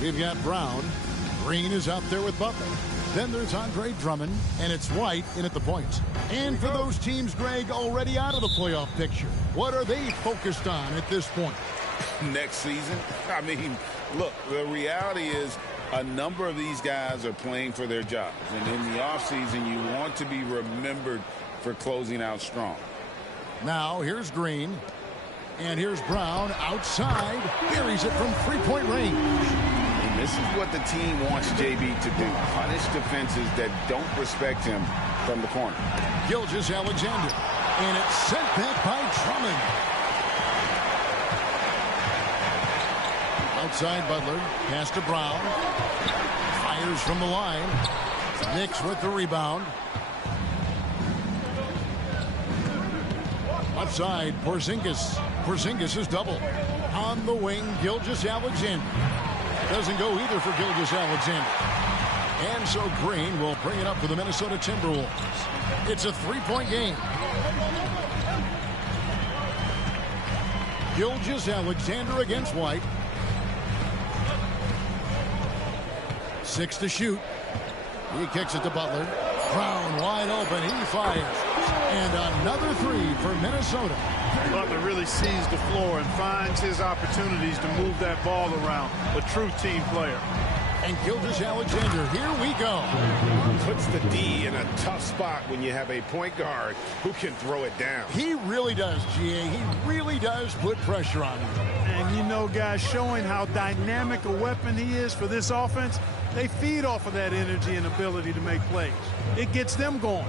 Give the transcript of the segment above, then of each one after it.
We've got Brown. Green is out there with Butler. Then there's Andre Drummond, and it's White in at the point. And for those teams, Greg, already out of the playoff picture, what are they focused on at this point? Next season? I mean, look, the reality is a number of these guys are playing for their jobs. And in the offseason, you want to be remembered for closing out strong. Now, here's Green. And here's Brown outside. Buries it from three-point range. And this is what the team wants JB to do. Punish defenses that don't respect him from the corner. Gilgeous-Alexander. And it's sent back by Drummond. Outside Butler. Pass to Brown. Fires from the line. Knicks with the rebound. Outside, Porzingis. Porzingis is double. On the wing, Gilgeous-Alexander. Doesn't go either for Gilgeous-Alexander. And so Green will bring it up for the Minnesota Timberwolves. It's a three-point game. Gilgeous-Alexander against White. 6 to shoot. He kicks it to Butler. Brown wide open. He fires. And another three for Minnesota. Butler really sees the floor and finds his opportunities to move that ball around. A true team player. And Gilgeous-Alexander, here we go. Puts the D in a tough spot when you have a point guard who can throw it down. He really does, GA. He really does put pressure on him. And you know, guys, showing how dynamic a weapon he is for this offense, they feed off of that energy and ability to make plays. It gets them going.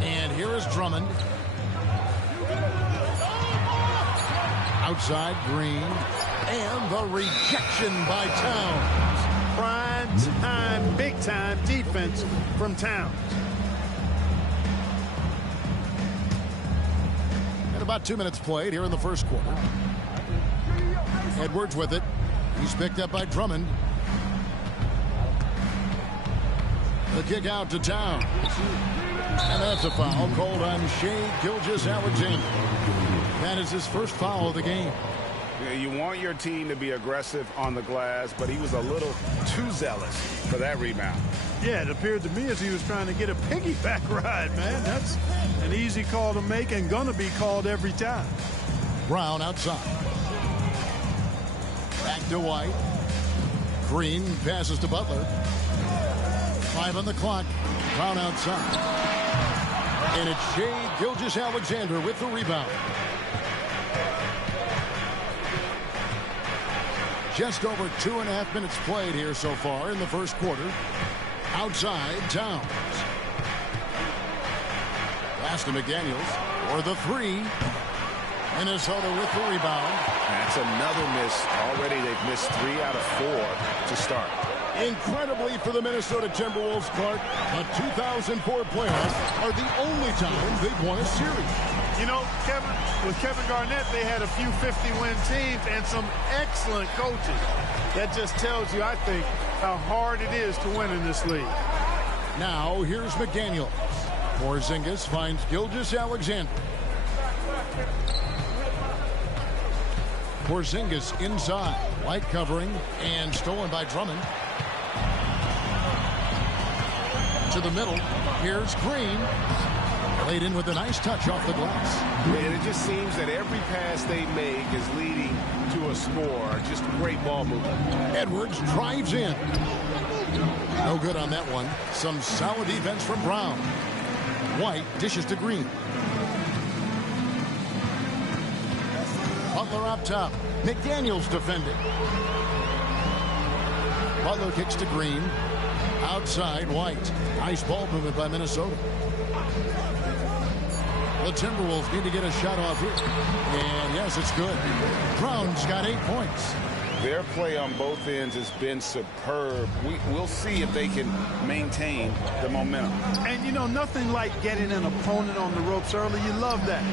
And here is Drummond. Outside, Green. And the rejection by Towns. Prime time, big time defense from Towns. And about 2 minutes played here in the first quarter. Edwards with it. He's picked up by Drummond. The kick out to Towns. And that's a foul called on Shai Gilgeous-Alexander. That is his first foul of the game. You want your team to be aggressive on the glass, but he was a little too zealous for that rebound. Yeah, it appeared to me as he was trying to get a piggyback ride, man. That's an easy call to make and gonna be called every time. Brown outside. Back to White. Green passes to Butler. 5 on the clock. Brown outside. And it's Shai Gilgeous-Alexander with the rebound. Just over 2.5 minutes played here so far in the first quarter. Outside, Towns. Pass to McDaniels for the three. Minnesota with the rebound. That's another miss. Already they've missed 3 out of 4 to start. Incredibly for the Minnesota Timberwolves, Clark, the 2004 playoffs are the only time they've won a series. You know, Kevin, with Kevin Garnett, they had a few 50-win teams and some excellent coaches. That just tells you, I think, how hard it is to win in this league. Now, here's McDaniels. Porzingis finds Gilgeous-Alexander. Porzingis inside. White covering and stolen by Drummond. To the middle. Here's Green. Laid in with a nice touch off the glass. And it just seems that every pass they make is leading to a score. Just great ball movement. Edwards drives in. No good on that one. Some solid defense from Brown. White dishes to Green. Butler up top. McDaniels defending. Butler kicks to Green. Outside, White. Nice ball movement by Minnesota. The Timberwolves need to get a shot off here. And yes, it's good. Brown's got 8 points. Their play on both ends has been superb. We'll see if they can maintain the momentum. And, you know, nothing like getting an opponent on the ropes early. You love that.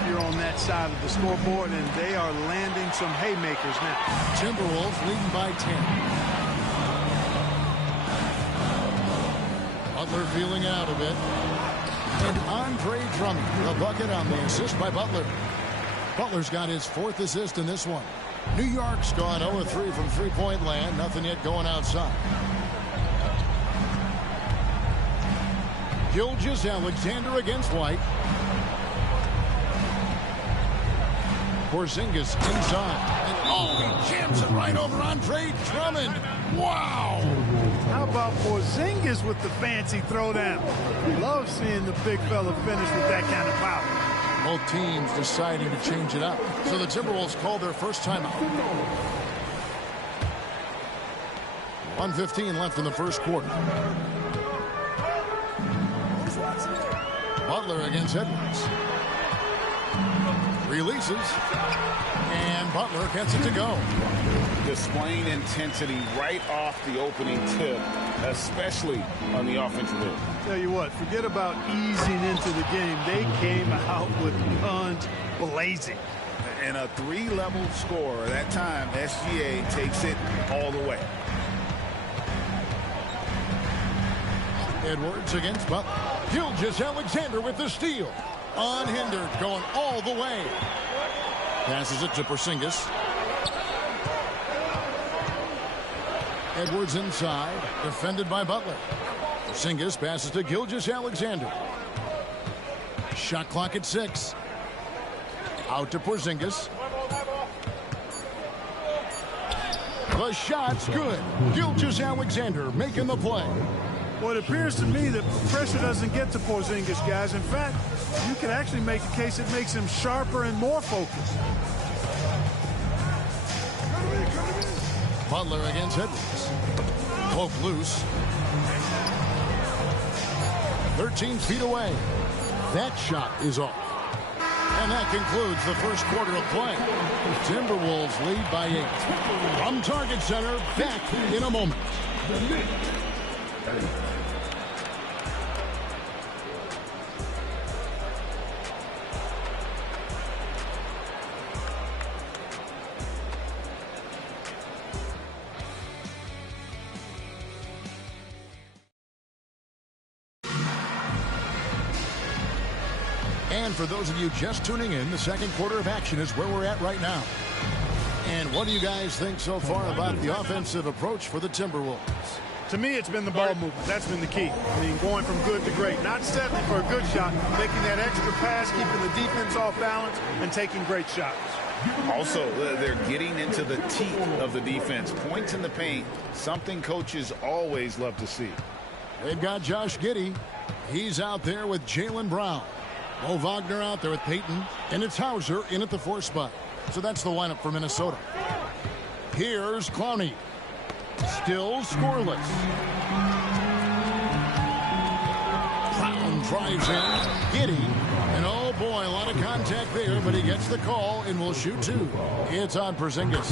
If you're on that side of the scoreboard, and they are landing some haymakers now. Timberwolves leading by 10. Butler feeling out a bit. And Andre Drummond, the bucket on the assist by Butler. Butler's got his 4th assist in this one. New York's gone 0-3 from three-point land. Nothing yet going outside. Gilgeous-Alexander against White. Porzingis inside. And he jams it right over Andre Drummond. Wow! How about Porzingis with the fancy throwdown? Love seeing the big fella finish with that kind of power. Both teams deciding to change it up. So the Timberwolves call their first timeout. 1:15 left in the first quarter. Butler against Edwards. Releases. And Butler gets it to go. Displaying intensity right off the opening tip, especially on the offensive end. Tell you what, forget about easing into the game. They came out with guns blazing. And a 3-level score. That time, SGA takes it all the way. Edwards against Butler. Gilgeous-Alexander with the steal. Unhindered, going all the way. Passes it to Porzingis. Edwards inside, defended by Butler. Porzingis passes to Gilgeous-Alexander. Shot clock at 6. Out to Porzingis. The shot's good. Gilgeous-Alexander making the play. Well, it appears to me that pressure doesn't get to Porzingis, guys. In fact, you can actually make a case it makes him sharper and more focused. Butler against Edwards. Poke loose. 13 feet away. That shot is off. And that concludes the first quarter of play. Timberwolves lead by 8. From Target Center, back in a moment. And for those of you just tuning in, the second quarter of action is where we're at right now. And what do you guys think so far about the offensive approach for the Timberwolves? To me, it's been the ball movement. That's been the key. I mean, going from good to great. Not settling for a good shot, making that extra pass, keeping the defense off balance, and taking great shots. Also, they're getting into the teeth of the defense. Points in the paint, something coaches always love to see. They've got Josh Giddey. He's out there with Jaylen Brown. Mo Wagner out there with Payton. And it's Hauser in at the 4th spot. So that's the lineup for Minnesota. Here's Clowney. Still scoreless. Brown drives in. Giddey. And oh boy, a lot of contact there, but he gets the call and will shoot 2. It's on Porzingis.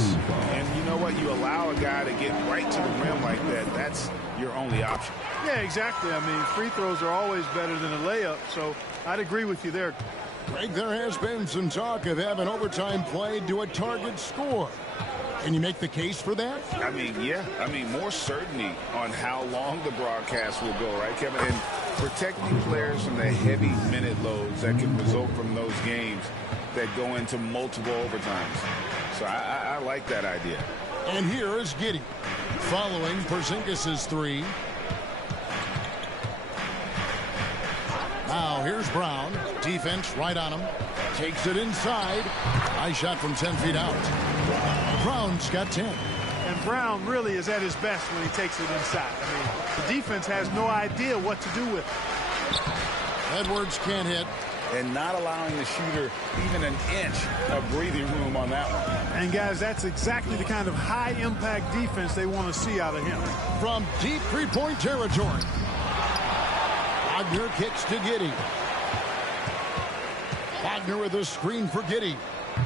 And you know what? You allow a guy to get right to the rim like that. That's your only option. Yeah, exactly. I mean, free throws are always better than a layup, so I'd agree with you there. Greg, there has been some talk of having overtime played to a target score. Can you make the case for that? I mean, yeah. I mean, more certainty on how long the broadcast will go, right, Kevin? And protecting players from the heavy minute loads that can result from those games that go into multiple overtimes. So I like that idea. And here is Giddey following Porzingis' 3. Now here's Brown. Defense right on him. Takes it inside. High shot from 10 feet out. Brown's got 10. And Brown really is at his best when he takes it inside. I mean, the defense has no idea what to do with it. Edwards can't hit. And not allowing the shooter even an inch of breathing room on that one. And, guys, that's exactly the kind of high-impact defense they want to see out of him. From deep three-point territory. Wagner kicks to Giddey. Wagner with a screen for Giddey.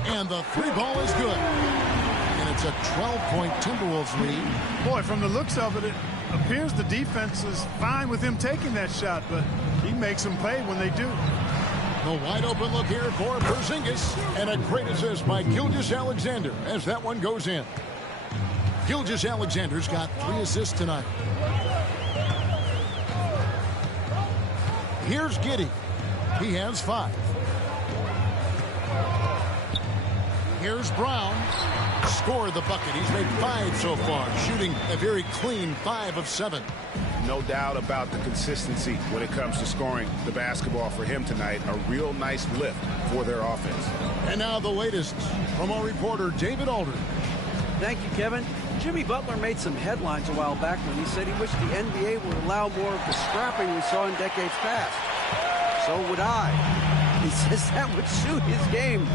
And the 3 ball is good. And it's a 12-point Timberwolves lead. Boy, from the looks of it, it appears the defense is fine with him taking that shot, but he makes them pay when they do. A wide open look here for Porzingis. And a great assist by Gilgeous-Alexander as that one goes in. Gilgeous-Alexander's got 3 assists tonight. Here's Giddey. He has 5. Here's Brown. Scored the bucket. He's made 5 so far, shooting a very clean 5 of 7. No doubt about the consistency when it comes to scoring the basketball for him tonight. A real nice lift for their offense. And now the latest from our reporter, David Aldridge. Thank you, Kevin. Jimmy Butler made some headlines a while back when he said he wished the NBA would allow more of the scrapping we saw in decades past. So would I. He says that would suit his game.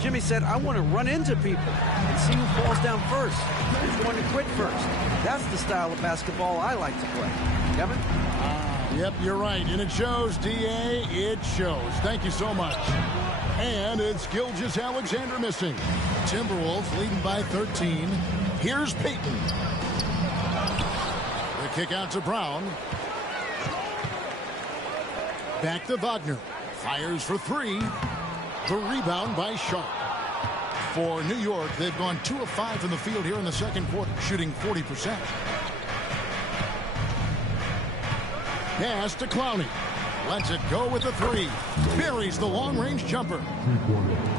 Jimmy said, I want to run into people and see who falls down first, who's going to quit first. That's the style of basketball I like to play. Kevin? Yep, you're right. And it shows, D.A. It shows. Thank you so much. And it's Gilgeous-Alexander missing. Timberwolves leading by 13. Here's Payton. The kick out to Brown. Back to Wagner. Fires for 3. The rebound by Sharp. For New York, they've gone 2 of 5 from the field here in the second quarter, shooting 40%. Pass to Clowney. Lets it go with the 3. Buries the long-range jumper.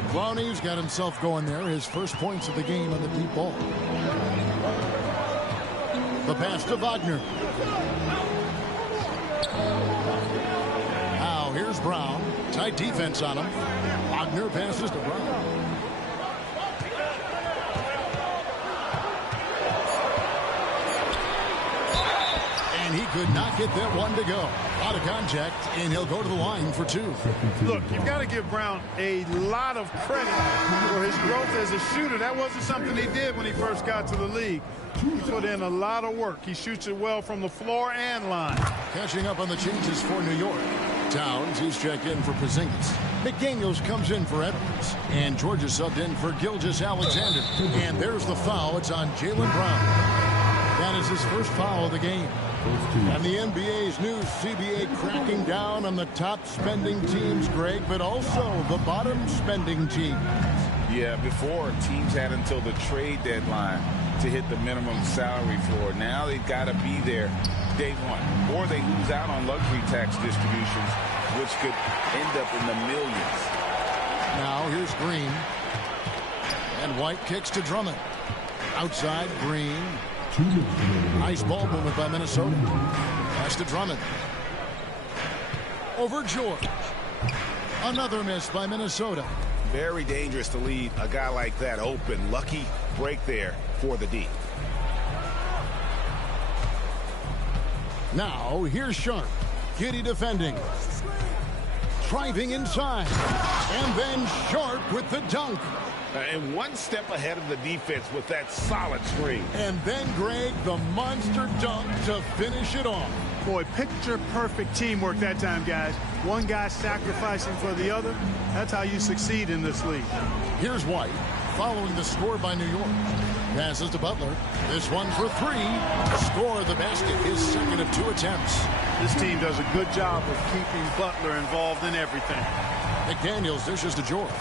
Clowney's got himself going there. His first points of the game on the deep ball. The pass to Wagner. Now here's Brown. Tight defense on him. Wagner passes to Brown. And he could not get that one to go. Out of contact, and he'll go to the line for 2. Look, you've got to give Brown a lot of credit for his growth as a shooter. That wasn't something he did when he first got to the league. He put in a lot of work. He shoots it well from the floor and line. Catching up on the changes for New York. Towns, he's checked in for Porzingis. McDaniels comes in for Edwards. And Georgia subbed in for Gilgeous-Alexander. And there's the foul. It's on Jaylen Brown. That is his first foul of the game. And the NBA's new CBA cracking down on the top spending teams, Greg, but also the bottom spending teams. Yeah, before teams had until the trade deadline to hit the minimum salary floor. Now they've got to be there day one, or they lose out on luxury tax distributions, which could end up in the millions. Now here's Green. And White kicks to Drummond. Outside, Green. Nice ball movement by Minnesota. Pass to Drummond. Over George. Another miss by Minnesota. Very dangerous to leave a guy like that open. Lucky break there for the D. Now here's Sharp. Giddey defending. Driving inside. And then Sharp with the dunk. And one step ahead of the defense with that solid screen. And then, Greg, the monster dunk to finish it off. Boy, picture-perfect teamwork that time, guys. One guy sacrificing for the other. That's how you succeed in this league. Here's White, following the score by New York. Passes to Butler. This one for 3. Score the basket, his second of 2 attempts. This team does a good job of keeping Butler involved in everything. McDaniels dishes to George.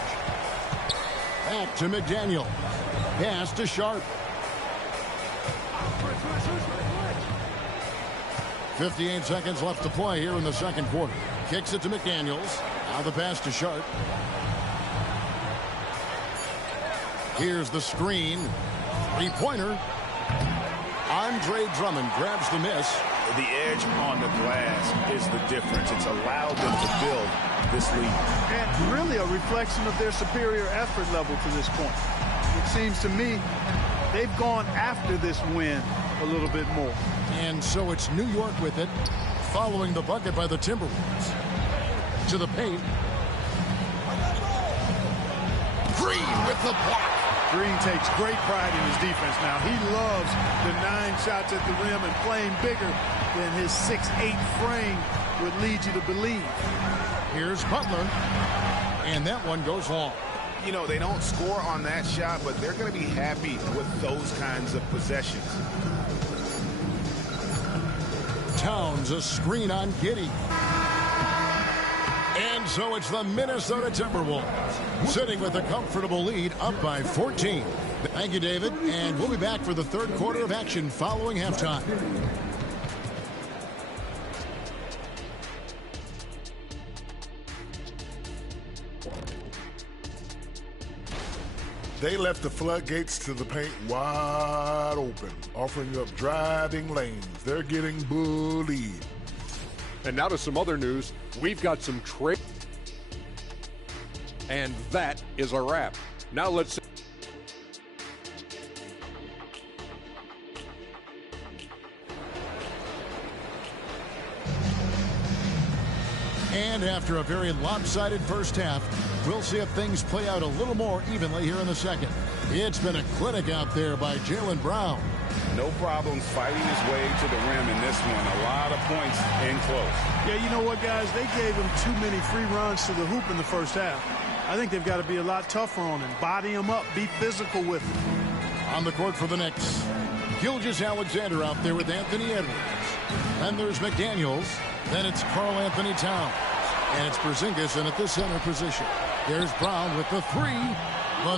Back to McDaniel. Pass to Sharp. 58 seconds left to play here in the second quarter. Kicks it to McDaniels. Now the pass to Sharp. Here's the screen. 3-pointer. Andre Drummond grabs the miss. The edge on the glass is the difference. It's allowed them to build this lead. And really a reflection of their superior effort level to this point. It seems to me they've gone after this win a little bit more. And so it's New York with it, following the bucket by the Timberwolves. To the paint. Green with the block. Green takes great pride in his defense now. He loves the 9 shots at the rim and playing bigger than his 6'8" frame would lead you to believe. Here's Butler. And that one goes long. You know, they don't score on that shot, but they're going to be happy with those kinds of possessions. Towns, a screen on Giddey. And so it's the Minnesota Timberwolves sitting with a comfortable lead, up by 14. Thank you, David, and we'll be back for the third quarter of action following halftime. They left the floodgates to the paint wide open, offering up driving lanes. They're getting bullied. And now to some other news. We've got some trade. And that is a wrap. Now let's... And after a very lopsided first half, we'll see if things play out a little more evenly here in the second. It's been a clinic out there by Jaylen Brown. No problems fighting his way to the rim in this one. A lot of points in close. Yeah, you know what, guys? They gave him too many free runs to the hoop in the first half. I think they've got to be a lot tougher on him. Body him up. Be physical with him. On the court for the Knicks, Gilgeous-Alexander out there with Anthony Edwards. Then there's McDaniels. Then it's Karl-Anthony Towns. And it's Porzingis in at the center position. There's Brown with the three. The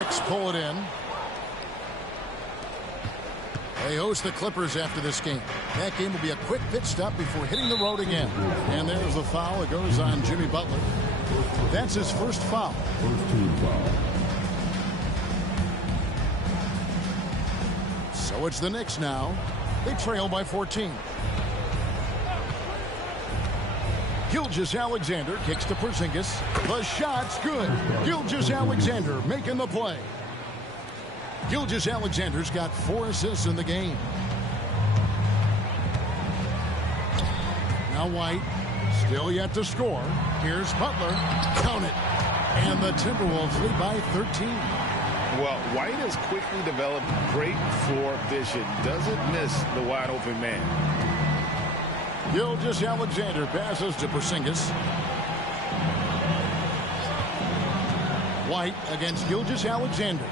Knicks pull it in. They host the Clippers after this game. That game will be a quick pit stop before hitting the road again. And there's the foul. It goes on Jimmy Butler. That's his first foul. So it's the Knicks now. They trail by 14. Gilgeous-Alexander kicks to Porzingis. The shot's good. Gilgeous-Alexander making the play. Gilgeous-Alexander's got 4 assists in the game. Now White, still yet to score. Here's Butler. Count it. And the Timberwolves lead by 13. Well, White has quickly developed great floor vision. Doesn't miss the wide open man. Gilgeous-Alexander passes to Porzingis. White against Gilgeous-Alexander.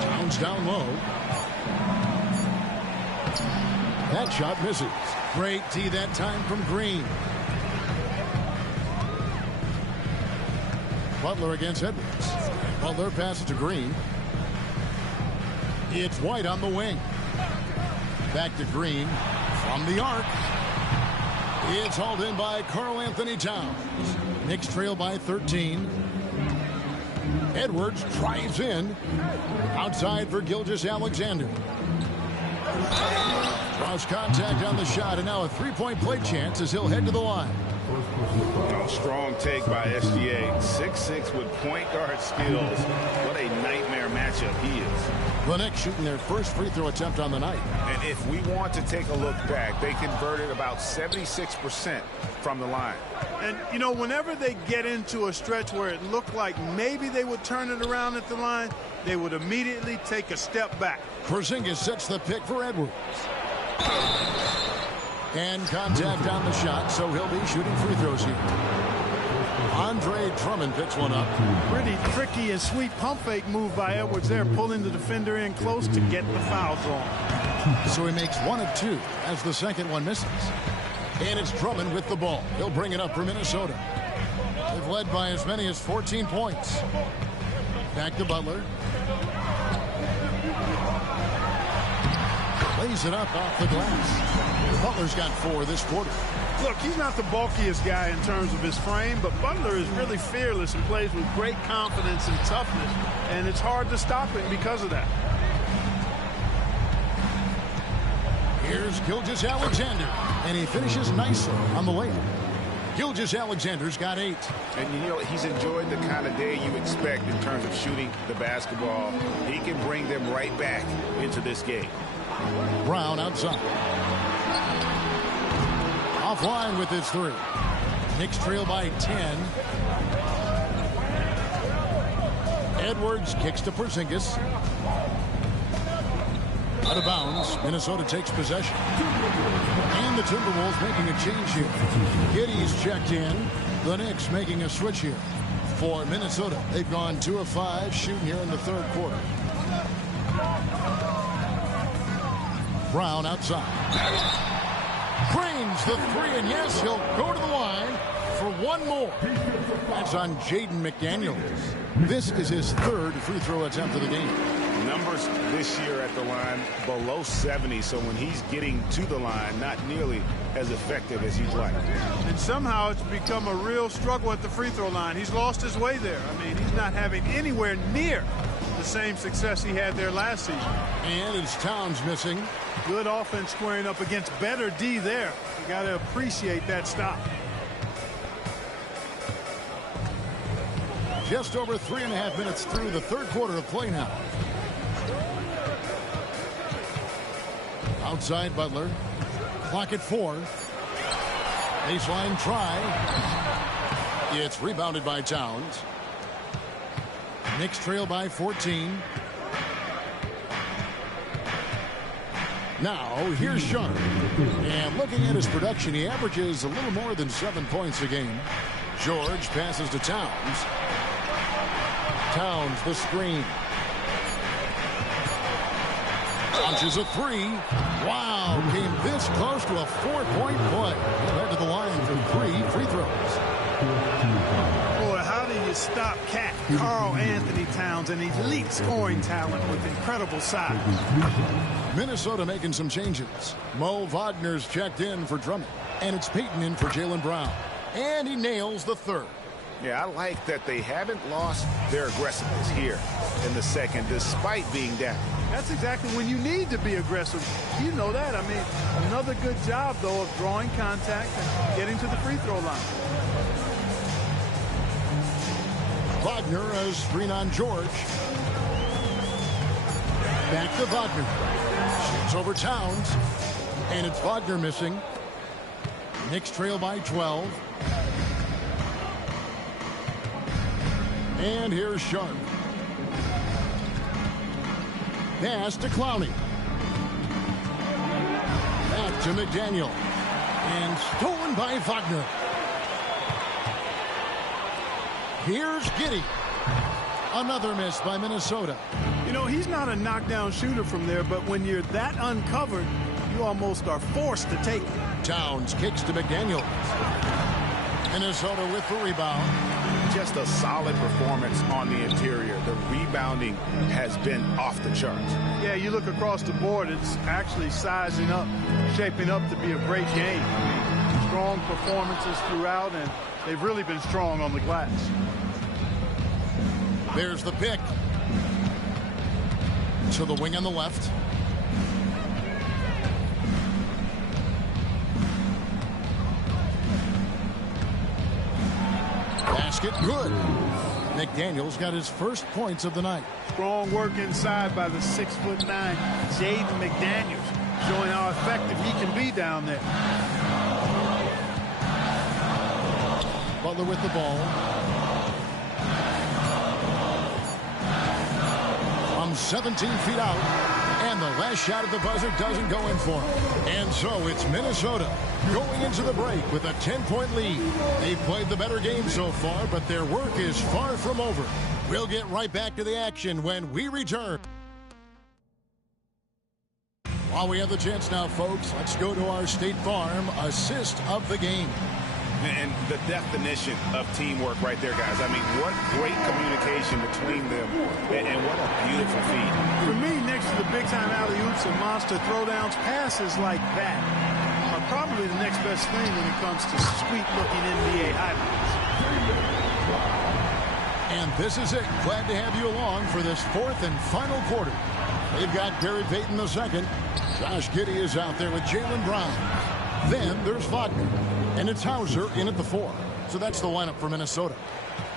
Towns down low. That shot misses. Great tee that time from Green. Butler against Edwards. Butler passes to Green. It's White on the wing. Back to Green from the arc. It's hauled in by Karl-Anthony Towns. Knicks trail by 13. Edwards drives in. Outside for Gilgeous-Alexander. Draws contact on the shot, and now a three-point play chance as he'll head to the line. Oh, strong take by SGA. 6'6" with point guard skills. What a nightmare matchup he is. The Knicks shooting their first free throw attempt on the night. And if we want to take a look back, they converted about 76% from the line. And, you know, whenever they get into a stretch where it looked like maybe they would turn it around at the line, they would immediately take a step back. Porzingis sets the pick for Edwards. And contact on the shot, so he'll be shooting free throws here. Andre Drummond picks one up. Pretty tricky and sweet pump fake move by Edwards there, pulling the defender in close to get the foul drawn. So he makes 1 of 2 as the second one misses. And it's Drummond with the ball. He'll bring it up for Minnesota. They've led by as many as 14 points. Back to Butler. Lays it up off the glass. Butler's got 4 this quarter. Look, he's not the bulkiest guy in terms of his frame, but Butler is really fearless and plays with great confidence and toughness, and it's hard to stop him because of that. Here's Gilgeous-Alexander, and he finishes nicely on the layup. Gilgeous-Alexander's got 8. And, you know, he's enjoyed the kind of day you expect in terms of shooting the basketball. He can bring them right back into this game. Brown outside. Offline with his 3. Knicks trail by 10. Edwards kicks to Porzingis. Out of bounds. Minnesota takes possession. And the Timberwolves making a change here. Giddey's checked in. The Knicks making a switch here. For Minnesota, they've gone 2 of 5 shooting here in the third quarter. Brown outside. Cranes the 3, and yes, he'll go to the line for 1 more. That's on Jaden McDaniels. This is his 3rd free throw attempt of the game. Number numbers this year at the line below 70, so when he's getting to the line, not nearly as effective as he'd like. And somehow it's become a real struggle at the free throw line. He's lost his way there. I mean, he's not having anywhere near the same success he had there last season. And it's Towns missing. Good offense squaring up against better D there. You got to appreciate that stop. Just over 3.5 minutes through the third quarter of play now. Outside Butler. Clock at 4. Baseline try. It's rebounded by Towns. Knicks trail by 14. Now, here's Sharp. And looking at his production, he averages a little more than 7 points a game. George passes to Towns. Towns, the screen. Launches a 3. Wow, came this close to a 4-point play. Led to the line for 3 free throws. Boy, how do you stop Cat Karl Anthony Towns, an elite scoring talent with incredible size? Minnesota making some changes. Mo Wagner's checked in for Drummond. And it's Payton in for Jaylen Brown. And he nails the third. Yeah, I like that they haven't lost their aggressiveness here in the second, despite being down. That's exactly when you need to be aggressive. You know that. I mean, another good job, though, of drawing contact and getting to the free throw line. Wagner, a screen on George. Back to Wagner. Shoots over Towns. And it's Wagner missing. Knicks trail by 12. And here's Sharp. Pass to Clowney. Back to McDaniel. And stolen by Wagner. Here's Giddey. Another miss by Minnesota. You know, he's not a knockdown shooter from there, but when you're that uncovered, you almost are forced to take it. Towns kicks to McDaniel. Minnesota with the rebound. Just a solid performance on the interior. The rebounding has been off the charts. Yeah, you look across the board, it's actually sizing up, shaping up to be a great game. I mean, strong performances throughout, and they've really been strong on the glass. There's the pick. To the wing on the left. Basket good. McDaniel's got his first points of the night. Strong work inside by the 6'9" Jaden McDaniels, showing how effective he can be down there. Butler with the ball. From 17 feet out. And the last shot at the buzzer doesn't go in for him. And so it's Minnesota going into the break with a 10-point lead. They've played the better game so far, but their work is far from over. We'll get right back to the action when we return. While we have the chance now, folks, let's go to our State Farm assist of the game. And the definition of teamwork right there, guys. I mean, what great communication between them, and what a beautiful feed. For me, next to the big-time alley-oops and monster throwdowns, passes like that are probably the next best thing when it comes to sweet-looking NBA highlights. And this is it. Glad to have you along for this fourth and final quarter. They've got Gary Payton the second. Josh Giddey is out there with Jaylen Brown. Then there's Wagner. And it's Hauser in at the 4. So that's the lineup for Minnesota.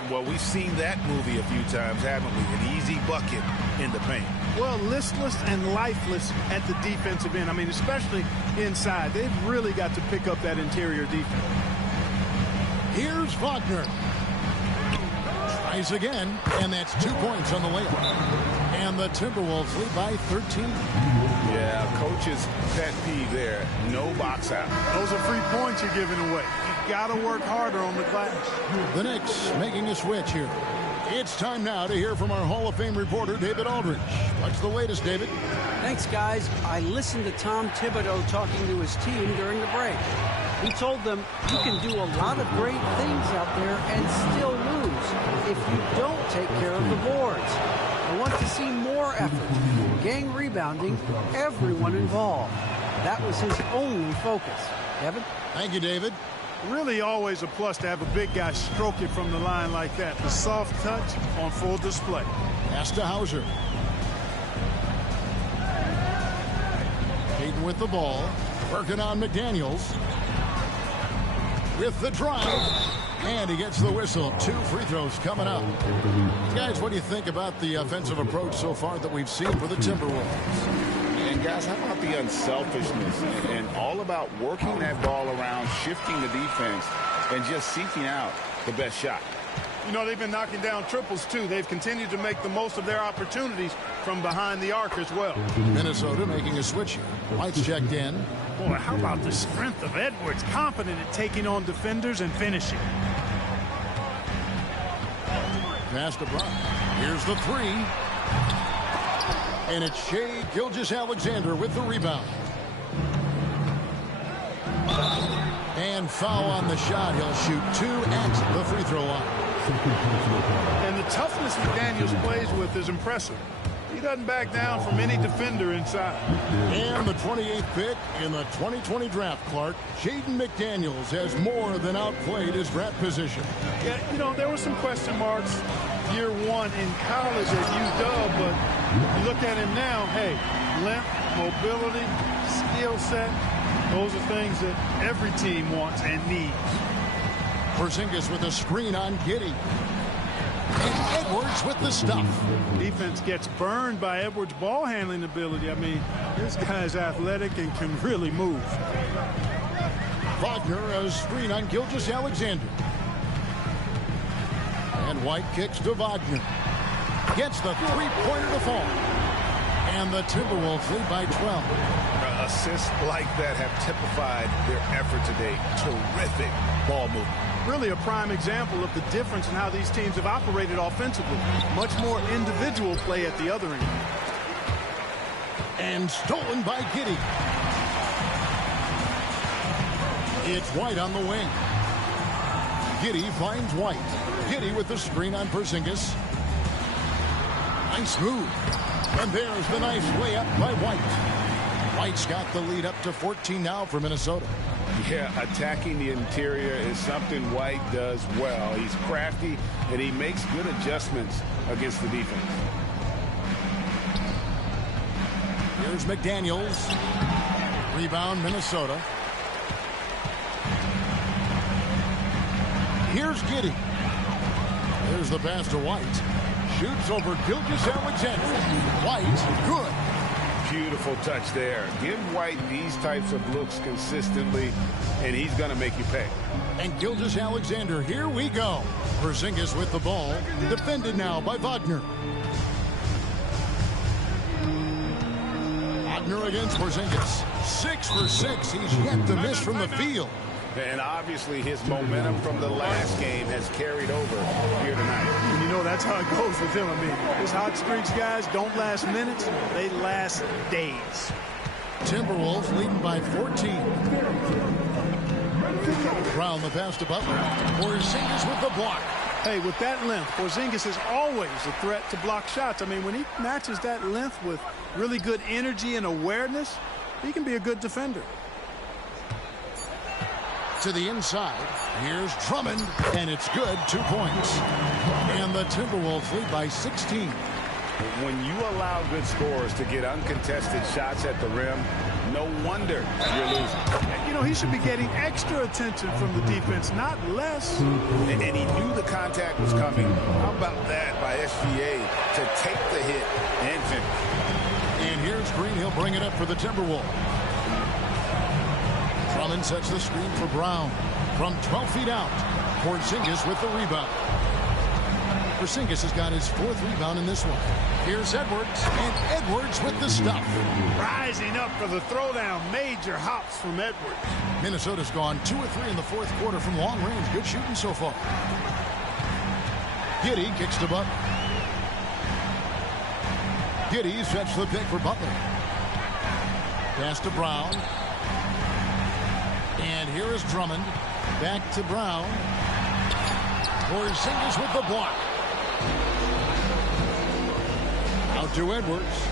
Well, we've seen that movie a few times, haven't we? An easy bucket in the paint. Well, listless and lifeless at the defensive end. I mean, especially inside. They've really got to pick up that interior defense. Here's Wagner. Tries again, and that's 2 points on the layup. And the Timberwolves lead by 13. Yeah, coach's pet peeve there. No box out. Those are free points you're giving away. You got to work harder on the glass. The Knicks making a switch here. It's time now to hear from our Hall of Fame reporter, David Aldridge. What's the latest, David? Thanks, guys. I listened to Tom Thibodeau talking to his team during the break. He told them you can do a lot of great things out there and still lose if you don't take care of the boards. I want to see more effort, gang rebounding everyone involved. That was his only focus. Kevin? Thank you, David. Really always a plus to have a big guy stroke it from the line like that. The soft touch on full display. Pass to Hauser. Payton with the ball. Working on McDaniels. With the drive. And he gets the whistle. 2 free throws coming up. Guys, what do you think about the offensive approach so far that we've seen for the Timberwolves? And guys, how about the unselfishness and all about working that ball around, shifting the defense, and just seeking out the best shot? You know, they've been knocking down triples, too. They've continued to make the most of their opportunities from behind the arc as well. Minnesota making a switch here. White's checked in. Boy, how about the strength of Edwards, confident at taking on defenders and finishing. Pass to Brown. Here's the 3. And it's Shai Gilgeous-Alexander with the rebound. And foul on the shot. He'll shoot 2 at the free throw line. And the toughness McDaniels plays with is impressive. He doesn't back down from any defender inside. And the 28th pick in the 2020 draft, Clark, Jaden McDaniels has more than outplayed his draft position. Yeah, you know, there were some question marks year 1 in college at UW, but you look at him now, hey, length, mobility, skill set, those are things that every team wants and needs. Porzingis with a screen on Giddey. And Edwards with the stuff. Defense gets burned by Edwards' ball handling ability. I mean, this guy's athletic and can really move. Wagner, a screen on Gilgeous-Alexander. And White kicks to Wagner. Gets the three-pointer to fall. And the Timberwolves lead by 12. Assists like that have typified their effort today. Terrific ball movement. Really a prime example of the difference in how these teams have operated offensively. Much more individual play at the other end. And stolen by Giddey. It's White on the wing. Giddey finds White. Giddey with the screen on Porzingis. Nice move. And there's the nice layup by White. White's got the lead up to 14 now for Minnesota. Yeah, attacking the interior is something White does well. He's crafty, and he makes good adjustments against the defense. Here's McDaniels. Rebound, Minnesota. Here's Giddey. There's the pass to White. Shoots over Gilgeous-Alexander. White, good. Beautiful touch there. Give White these types of looks consistently, and he's going to make you pay. And Gilgeous-Alexander, here we go. Porzingis with the ball. Defended now by Wagner. Wagner against Porzingis. 6 for 6. He's yet to miss from the field. And obviously his momentum from the last game has carried over here tonight. And you know that's how it goes with him. I mean, his hot streaks, guys, don't last minutes. They last days. Timberwolves leading by 14. Brown the pass to Butler. Porzingis with the block. Hey, with that length, Porzingis is always a threat to block shots. I mean, when he matches that length with really good energy and awareness, he can be a good defender. To the inside. Here's Drummond, and it's good. 2 points. And the Timberwolves lead by 16. When you allow good scorers to get uncontested shots at the rim, no wonder you're losing. You know, he should be getting extra attention from the defense, not less. And he knew the contact was coming. How about that by SGA to take the hit and finish? And here's Green. He'll bring it up for the Timberwolves. Drummond sets the screen for Brown. From 12 feet out, Porzingis with the rebound. Porzingis has got his 4th rebound in this one. Here's Edwards, and Edwards with the stuff. Rising up for the throwdown. Major hops from Edwards. Minnesota's gone 2 or 3 in the 4th quarter from long range. Good shooting so far. Giddey kicks to Butler. Giddey sets the pick for Butler. Pass to Brown. And here is Drummond. Back to Brown. Porzingis with the block. Out to Edwards.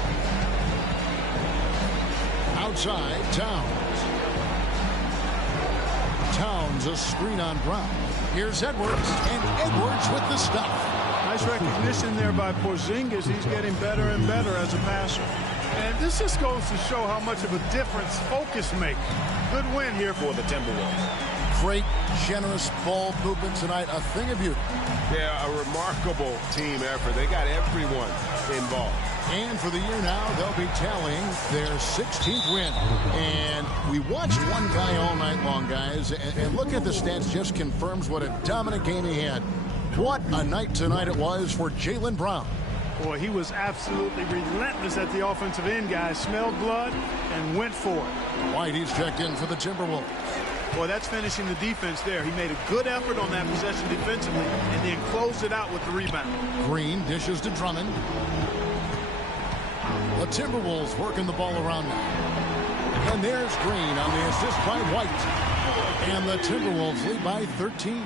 outside, Towns. Towns, a screen on Brown. Here's Edwards, and Edwards with the stop. Nice recognition there by Porzingis. He's getting better and better as a passer. And this just goes to show how much of a difference focus makes. Good win here for the Timberwolves. Great, generous ball movement tonight. A thing of beauty. Yeah, a remarkable team effort. They got everyone involved. And for the year now, they'll be tallying their 16th win. And we watched one guy all night long, guys. And look at the stats, just confirms what a dominant game he had. What a night tonight it was for Jaylen Brown. Boy, he was absolutely relentless at the offensive end, guys. Smelled blood and went for it. White, he's checked in for the Timberwolves. Boy, that's finishing the defense there. He made a good effort on that possession defensively and then closed it out with the rebound. Green dishes to Drummond. The Timberwolves working the ball around now. And there's Green on the assist by White. And the Timberwolves lead by 13.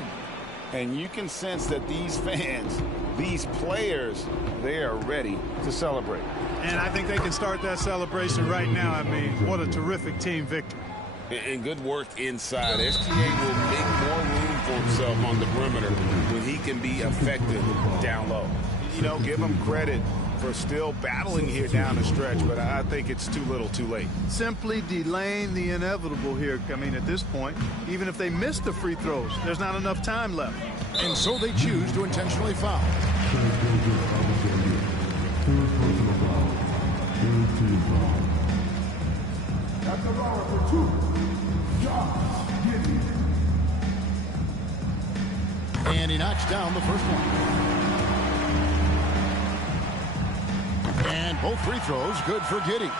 And you can sense that these fans, these players, they are ready to celebrate. And I think they can start that celebration right now. I mean, what a terrific team victory. And good work inside. SGA will make more room for himself on the perimeter when he can be effective down low. You know, give him credit for still battling here down the stretch, but I think it's too little too late. Simply delaying the inevitable here. I mean, at this point, even if they miss the free throws, there's not enough time left. And so they choose to intentionally foul. And he knocks down the first one. And both free throws good for Giddey.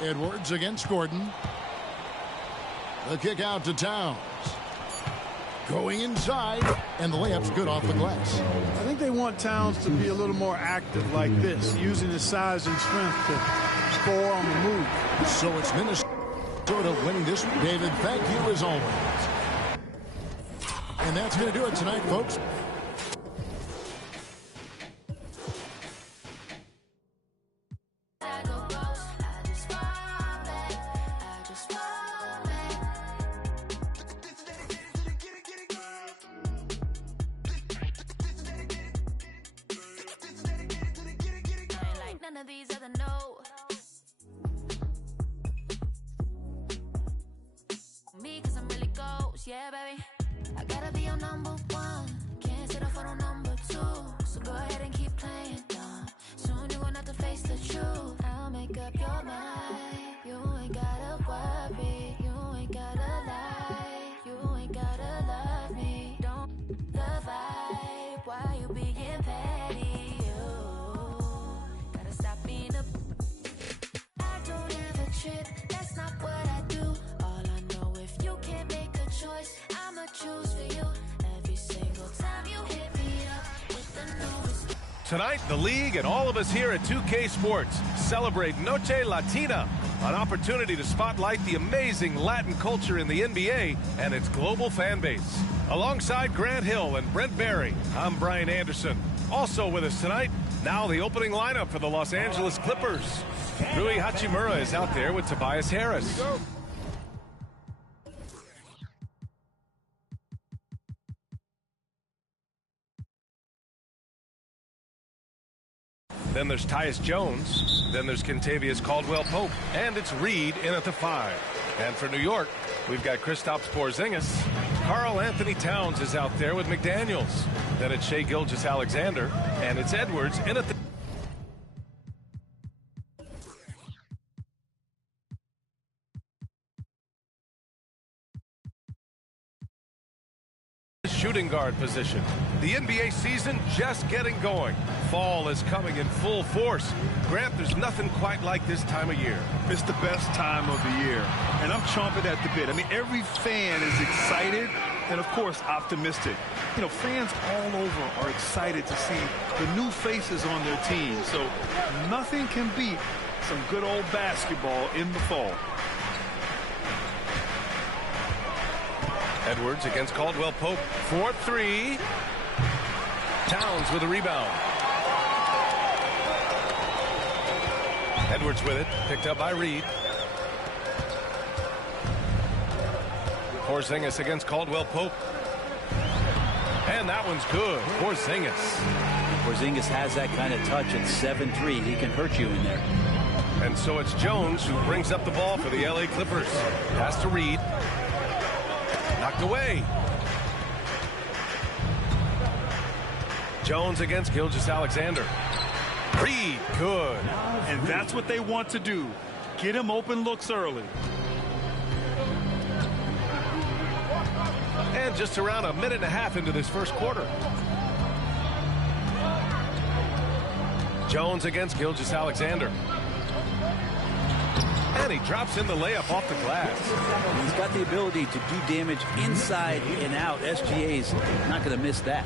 Edwards against Gordon. The kick out to Towns. Going inside, and the layup's good off the glass. I think they want Towns to be a little more active like this, using his size and strength to score on the move. So it's Minnesota winning this. David, thank you as always. And that's going to do it tonight, folks. Yeah, baby. I gotta be your number one. Can't sit up for no number two. So go ahead and keep playing dumb. Soon you will have to face the truth. I'll make up your mind. You ain't gotta worry. You ain't gotta lie. You ain't gotta love me. Don't the vibe. Why you being petty? You gotta stop being a. I don't ever trip. That's not what I do. All I know, if you can't make a choice, I'ma choose for you. Every single time you hit me up with the newest. Tonight, the league and all of us here at 2K Sports celebrate Noche Latina, an opportunity to spotlight the amazing Latin culture in the NBA and its global fan base. Alongside Grant Hill and Brent Barry, I'm Brian Anderson. Also with us tonight, now the opening lineup for the Los Angeles Clippers. Rui Hachimura is out there with Tobias Harris. Then there's Tyus Jones. Then there's Kentavious Caldwell-Pope. And it's Reed in at the 5. And for New York, we've got Kristaps Porzingis. Karl Anthony Towns is out there with McDaniels. Then it's Shai Gilgeous-Alexander. And it's Edwards in at the shooting guard position. The NBA season just getting going. Fall is coming in full force. Grant, there's nothing quite like this time of year. It's the best time of the year, and I'm chomping at the bit. I mean, every fan is excited and, of course, optimistic. You know, fans all over are excited to see the new faces on their team. So nothing can beat some good old basketball in the fall. Edwards against Caldwell-Pope for 3. Towns with a rebound. Edwards with it, picked up by Reed. Porzingis against Caldwell Pope. And that one's good. Porzingis. Porzingis has that kind of touch at 7'3". He can hurt you in there. And so it's Jones who brings up the ball for the LA Clippers. Pass to Reed. Knocked away. Jones against Gilgeous-Alexander. Reed, good. And that's what they want to do. Get him open looks early. And just around a minute and a half into this first quarter. Jones against Gilgeous-Alexander. And he drops in the layup off the glass. He's got the ability to do damage inside and out. SGA's not going to miss that.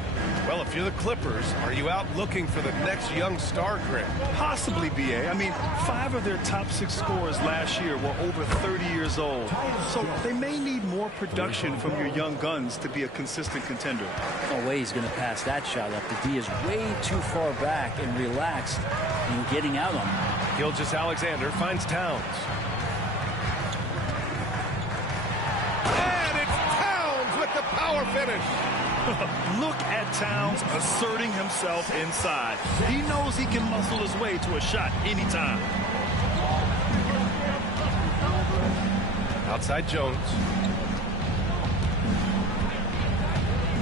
Well, if you're the Clippers, are you out looking for the next young star, Greg? Possibly, B.A. I mean, 5 of their top 6 scorers last year were over 30 years old. So they may need more production from your young guns to be a consistent contender. No way he's going to pass that shot up. The D is way too far back and relaxed in getting out on him. Gilgeous-Alexander finds Towns. And it's Towns with the power finish. Look at Towns asserting himself inside. He knows he can muscle his way to a shot anytime. Outside Jones.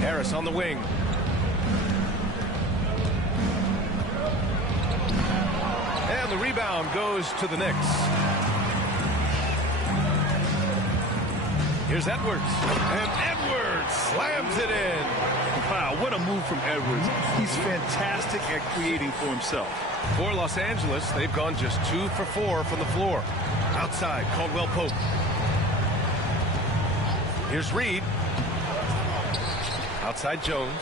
Harris on the wing. And the rebound goes to the Knicks. Here's Edwards. And Edwards slams it in. Wow, what a move from Edwards. He's fantastic at creating for himself. For Los Angeles, they've gone just 2 for 4 from the floor. Outside, Caldwell Pope. Here's Reed. Outside Jones.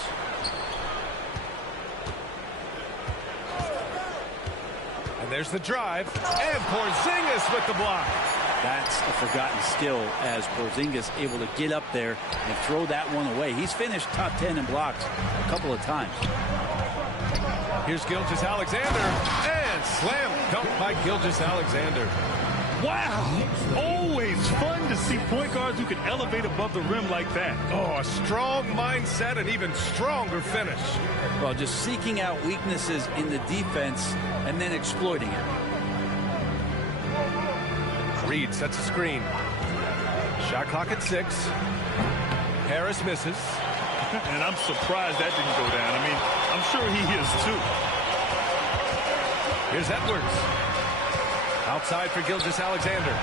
And there's the drive. And Porzingis with the block. That's a forgotten skill as Porzingis able to get up there and throw that one away. He's finished top 10 in blocks a couple of times. Here's Gilgeous-Alexander. And slam dunk by Gilgeous-Alexander. Wow! Always fun to see point guards who can elevate above the rim like that. Oh, a strong mindset and even stronger finish. Well, just seeking out weaknesses in the defense and then exploiting it. Reed sets a screen. Shot clock at 6. Harris misses. And I'm surprised that didn't go down. I mean, I'm sure he is too. Here's Edwards. Outside for Gilgeous-Alexander.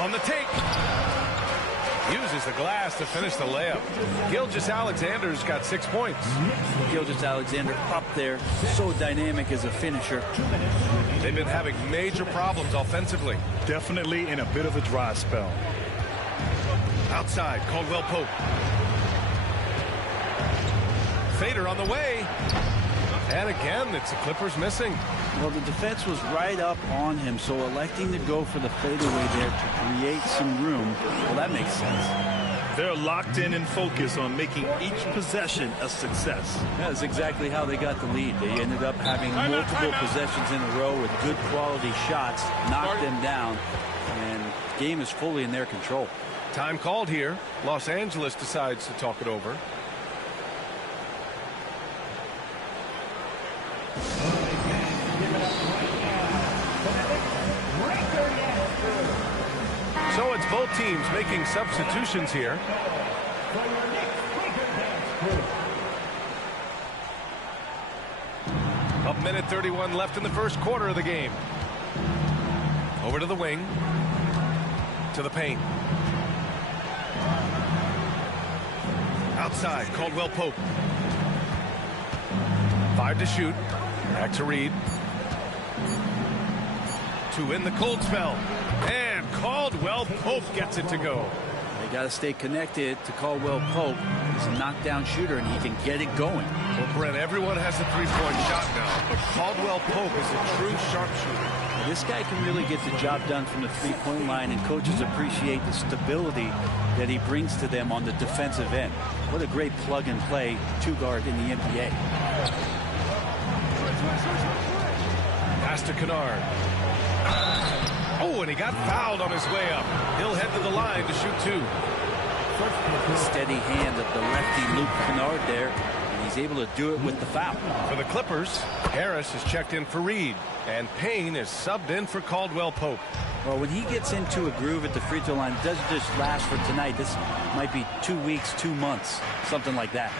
On the take. Uses the glass to finish the layup. Gilgeous-Alexander's got 6 points. Gilgeous-Alexander up there, so dynamic as a finisher. They've been having major problems offensively. Definitely in a bit of a dry spell. Outside, Caldwell Pope. Fader on the way. And again, it's the Clippers missing. Well, the defense was right up on him, so electing to go for the fadeaway there to create some room, well, that makes sense. They're locked in and focused on making each possession a success. That's exactly how they got the lead. They ended up having multiple possessions in a row with good quality shots, knocked them down, and the game is fully in their control. Time called here. Los Angeles decides to talk it over. So it's both teams making substitutions here. A minute 31 left in the first quarter of the game. Over to the wing. To the paint. Outside, Caldwell Pope. 5 to shoot. Back to Reed. 2 in the cold spell. And Caldwell Pope gets it to go. They got to stay connected to Caldwell Pope. He's a knockdown shooter, and he can get it going. Well, Brent, everyone has a three-point shot now, but Caldwell Pope is a true sharpshooter. This guy can really get the job done from the three-point line, and coaches appreciate the stability that he brings to them on the defensive end. What a great plug-and-play two-guard in the NBA. Pass to Kennard. Oh, and he got fouled on his way up. He'll head to the line to shoot two. Steady hand of the lefty Luke Kennard there, and he's able to do it with the foul. For the Clippers, Harris is checked in for Reed, and Payne is subbed in for Caldwell Pope. Well, when he gets into a groove at the free throw line, it doesn't just last for tonight. This might be 2 weeks, 2 months, something like that.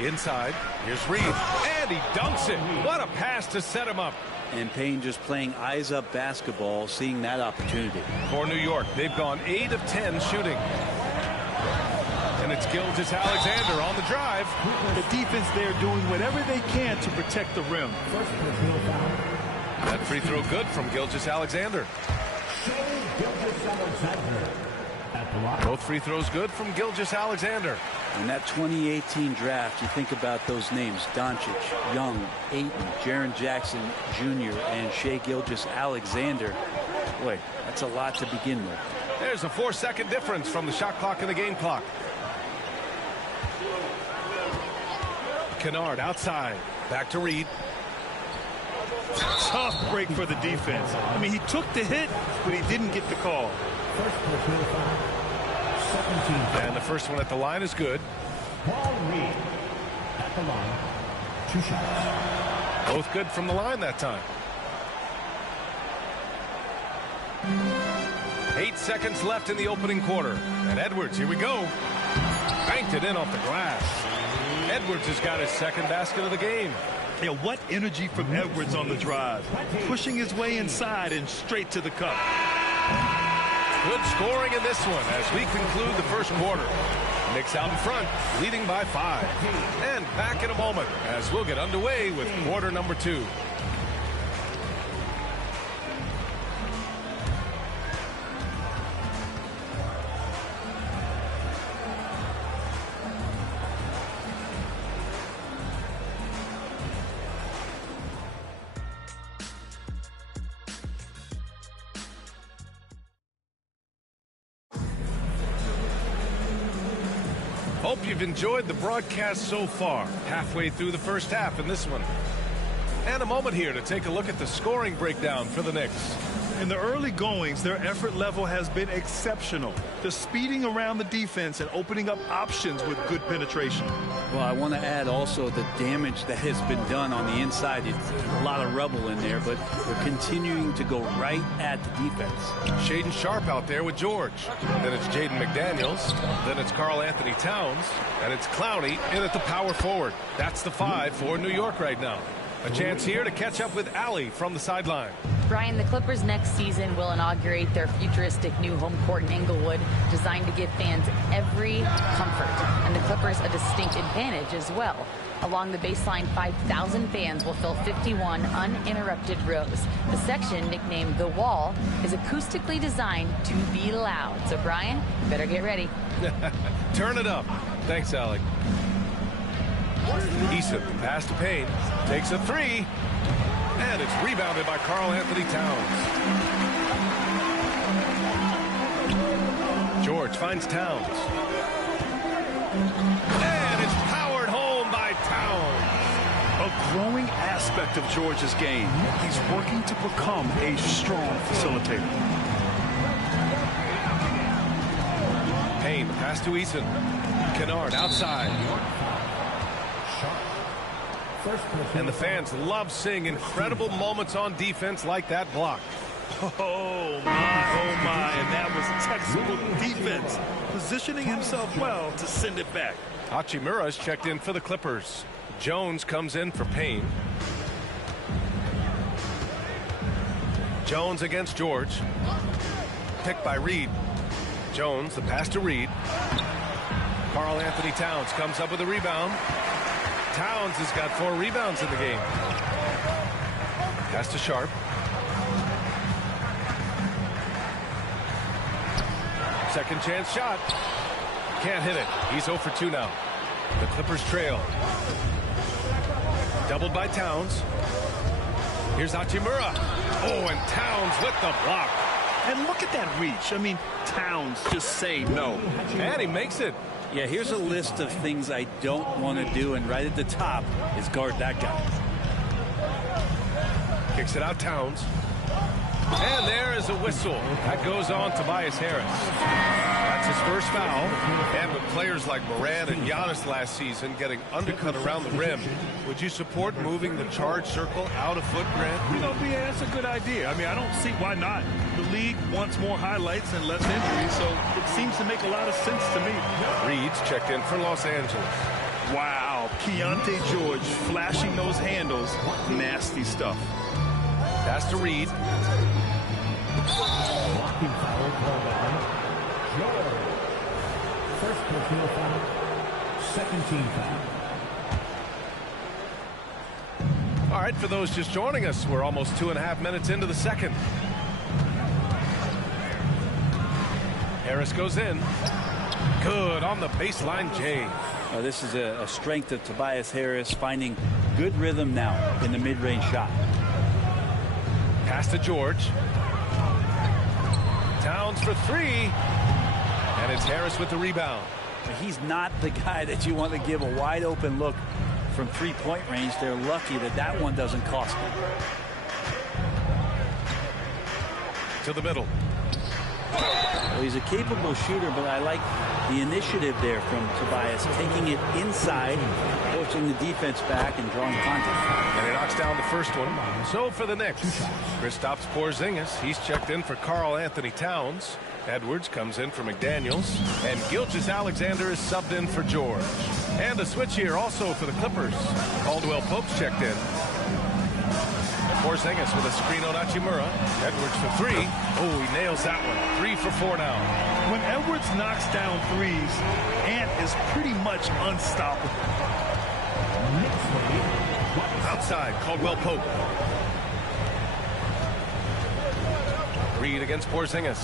Inside, here's Reed, and he dunks it. What a pass to set him up. And Payne just playing eyes-up basketball, seeing that opportunity. For New York, they've gone 8 of 10 shooting. And it's Gilgeous-Alexander on the drive. The defense there doing whatever they can to protect the rim. That free throw good from Gilgeous-Alexander. Both free throws good from Gilgeous-Alexander. In that 2018 draft, you think about those names: Doncic, Young, Ayton, Jaren Jackson Jr., and Shai Gilgeous-Alexander. Boy, that's a lot to begin with. There's a 4-second difference from the shot clock and the game clock. Kennard outside. Back to Reed. Tough break for the defense. I mean, he took the hit, but he didn't get the call. And the first one at the line is good. Paul Reed at the line. 2 shots. Both good from the line that time. 8 seconds left in the opening quarter. And Edwards, here we go. Banked it in off the glass. Edwards has got his second basket of the game. Yeah, what energy from Edwards on the drive. Pushing his way inside and straight to the cup. Good scoring in this one as we conclude the first quarter. Knicks out in front, leading by 5. And back in a moment as we'll get underway with quarter number 2. Hope you've enjoyed the broadcast so far. Halfway through the first half in this one. And a moment here to take a look at the scoring breakdown for the Knicks. In the early goings, their effort level has been exceptional. They're speeding around the defense and opening up options with good penetration. Well, I want to add also the damage that has been done on the inside. It's a lot of rubble in there, but they're continuing to go right at the defense. Shaedon Sharpe out there with George. Then it's Jaden McDaniels. Then it's Karl-Anthony Towns. And it's Clowney in at the power forward. That's the 5 for New York right now. A chance here to catch up with Allie from the sideline. Brian, the Clippers next season will inaugurate their futuristic new home court in Inglewood, designed to give fans every comfort, and the Clippers a distinct advantage as well. Along the baseline, 5,000 fans will fill 51 uninterrupted rows. The section, nicknamed The Wall, is acoustically designed to be loud. So, Brian, you better get ready. Turn it up. Thanks, Allie. Eason, pass to Payne, takes a 3, and it's rebounded by Karl-Anthony Towns. George finds Towns. And it's powered home by Towns. A growing aspect of George's game. He's working to become a strong facilitator. Payne, pass to Eason. Kennard outside. And the fans love seeing incredible moments on defense like that block. Oh my, and that was textbook defense. Positioning himself well to send it back. Hachimura's checked in for the Clippers. Jones comes in for Payne. Jones against George. Picked by Reed. Jones, the pass to Reed. Karl-Anthony Towns comes up with a rebound. Towns has got 4 rebounds in the game. Pass to Sharpe. Second chance shot. can't hit it. He's 0 for 2 now. The Clippers trail. Doubled by Towns. Here's Hachimura. Oh, and Towns with the block. And look at that reach. I mean, Towns just say no. And he makes it. Yeah, here's a list of things I don't want to do, and right at the top is guard that guy. Kicks it out, Towns. And there is a whistle. That goes on Tobias Harris. That's his first foul. And with players like Morant and Giannis last season getting undercut around the rim, would you support moving the charge circle out of foot, Grant? You know, yeah, that's a good idea. I mean, I don't see why not. The league wants more highlights and less injuries, so it seems to make a lot of sense to me. Reed's checked in for Los Angeles. Wow, Keontae George flashing those handles. Nasty stuff. Pass to Reed. Blocking foul called on George. First personal foul. Second team foul. All right, for those just joining us, we're almost 2.5 minutes into the second. Harris goes in. Good on the baseline, Jay. This is a strength of Tobias Harris, finding good rhythm now in the mid-range shot. Pass to George. Towns for 3. And it's Harris with the rebound. He's not the guy that you want to give a wide open look from three-point range. They're lucky that that one doesn't cost them. To the middle. Well, he's a capable shooter, but I like the initiative there from Tobias, taking it inside, forcing the defense back, and drawing contact. And he knocks down the first one. So for the Knicks, Kristaps Porzingis. He's checked in for Karl Anthony Towns. Edwards comes in for McDaniels. And Gilgeous-Alexander is subbed in for George. And a switch here also for the Clippers. Caldwell Pope's checked in. Porzingis with a screen on Hachimura. Edwards for 3. Oh, he nails that one. 3 for 4 now. When Edwards knocks down threes, Ant is pretty much unstoppable. Outside, Caldwell Pope. Reed against Porzingis.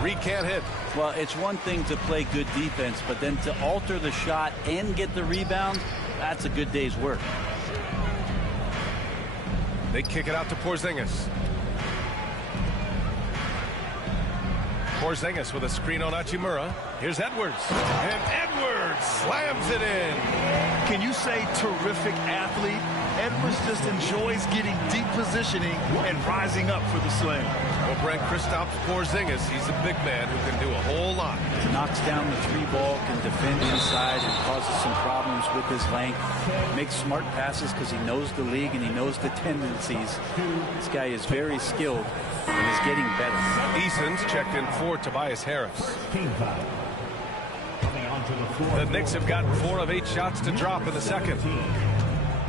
Reed can't hit. Well, it's one thing to play good defense, but then to alter the shot and get the rebound, that's a good day's work. They kick it out to Porzingis. Porzingis with a screen on Hachimura. Here's Edwards. And Edwards slams it in. Can you say terrific athlete? Edwards just enjoys getting deep positioning and rising up for the slam. Well, Brent, Kristaps Porzingis, he's a big man who can do a whole lot. Knocks down the 3-ball, can defend inside, and causes some problems with his length. Makes smart passes because he knows the league and he knows the tendencies. This guy is very skilled and is getting better. Eason's checked in for Tobias Harris. The Knicks have gotten 4 of 8 shots to drop in the second.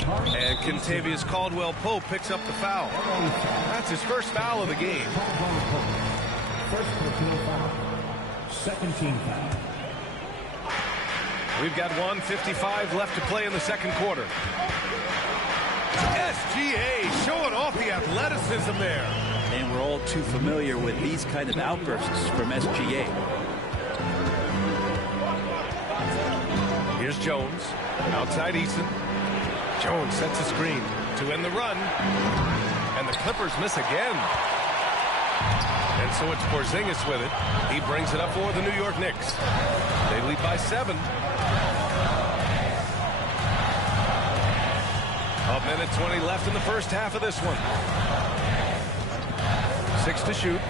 And Kentavious Caldwell-Pope picks up the foul. That's his first foul of the game. First personal foul. Second team foul. We've got 1:55 left to play in the second quarter. SGA showing off the athleticism there. And we're all too familiar with these kind of outbursts from SGA. Here's Jones. Outside Eason. Jones sets a screen to end the run. And the Clippers miss again. And so it's Porzingis with it. He brings it up for the New York Knicks. They lead by 7. A minute 20 left in the first half of this one. 6 to shoot.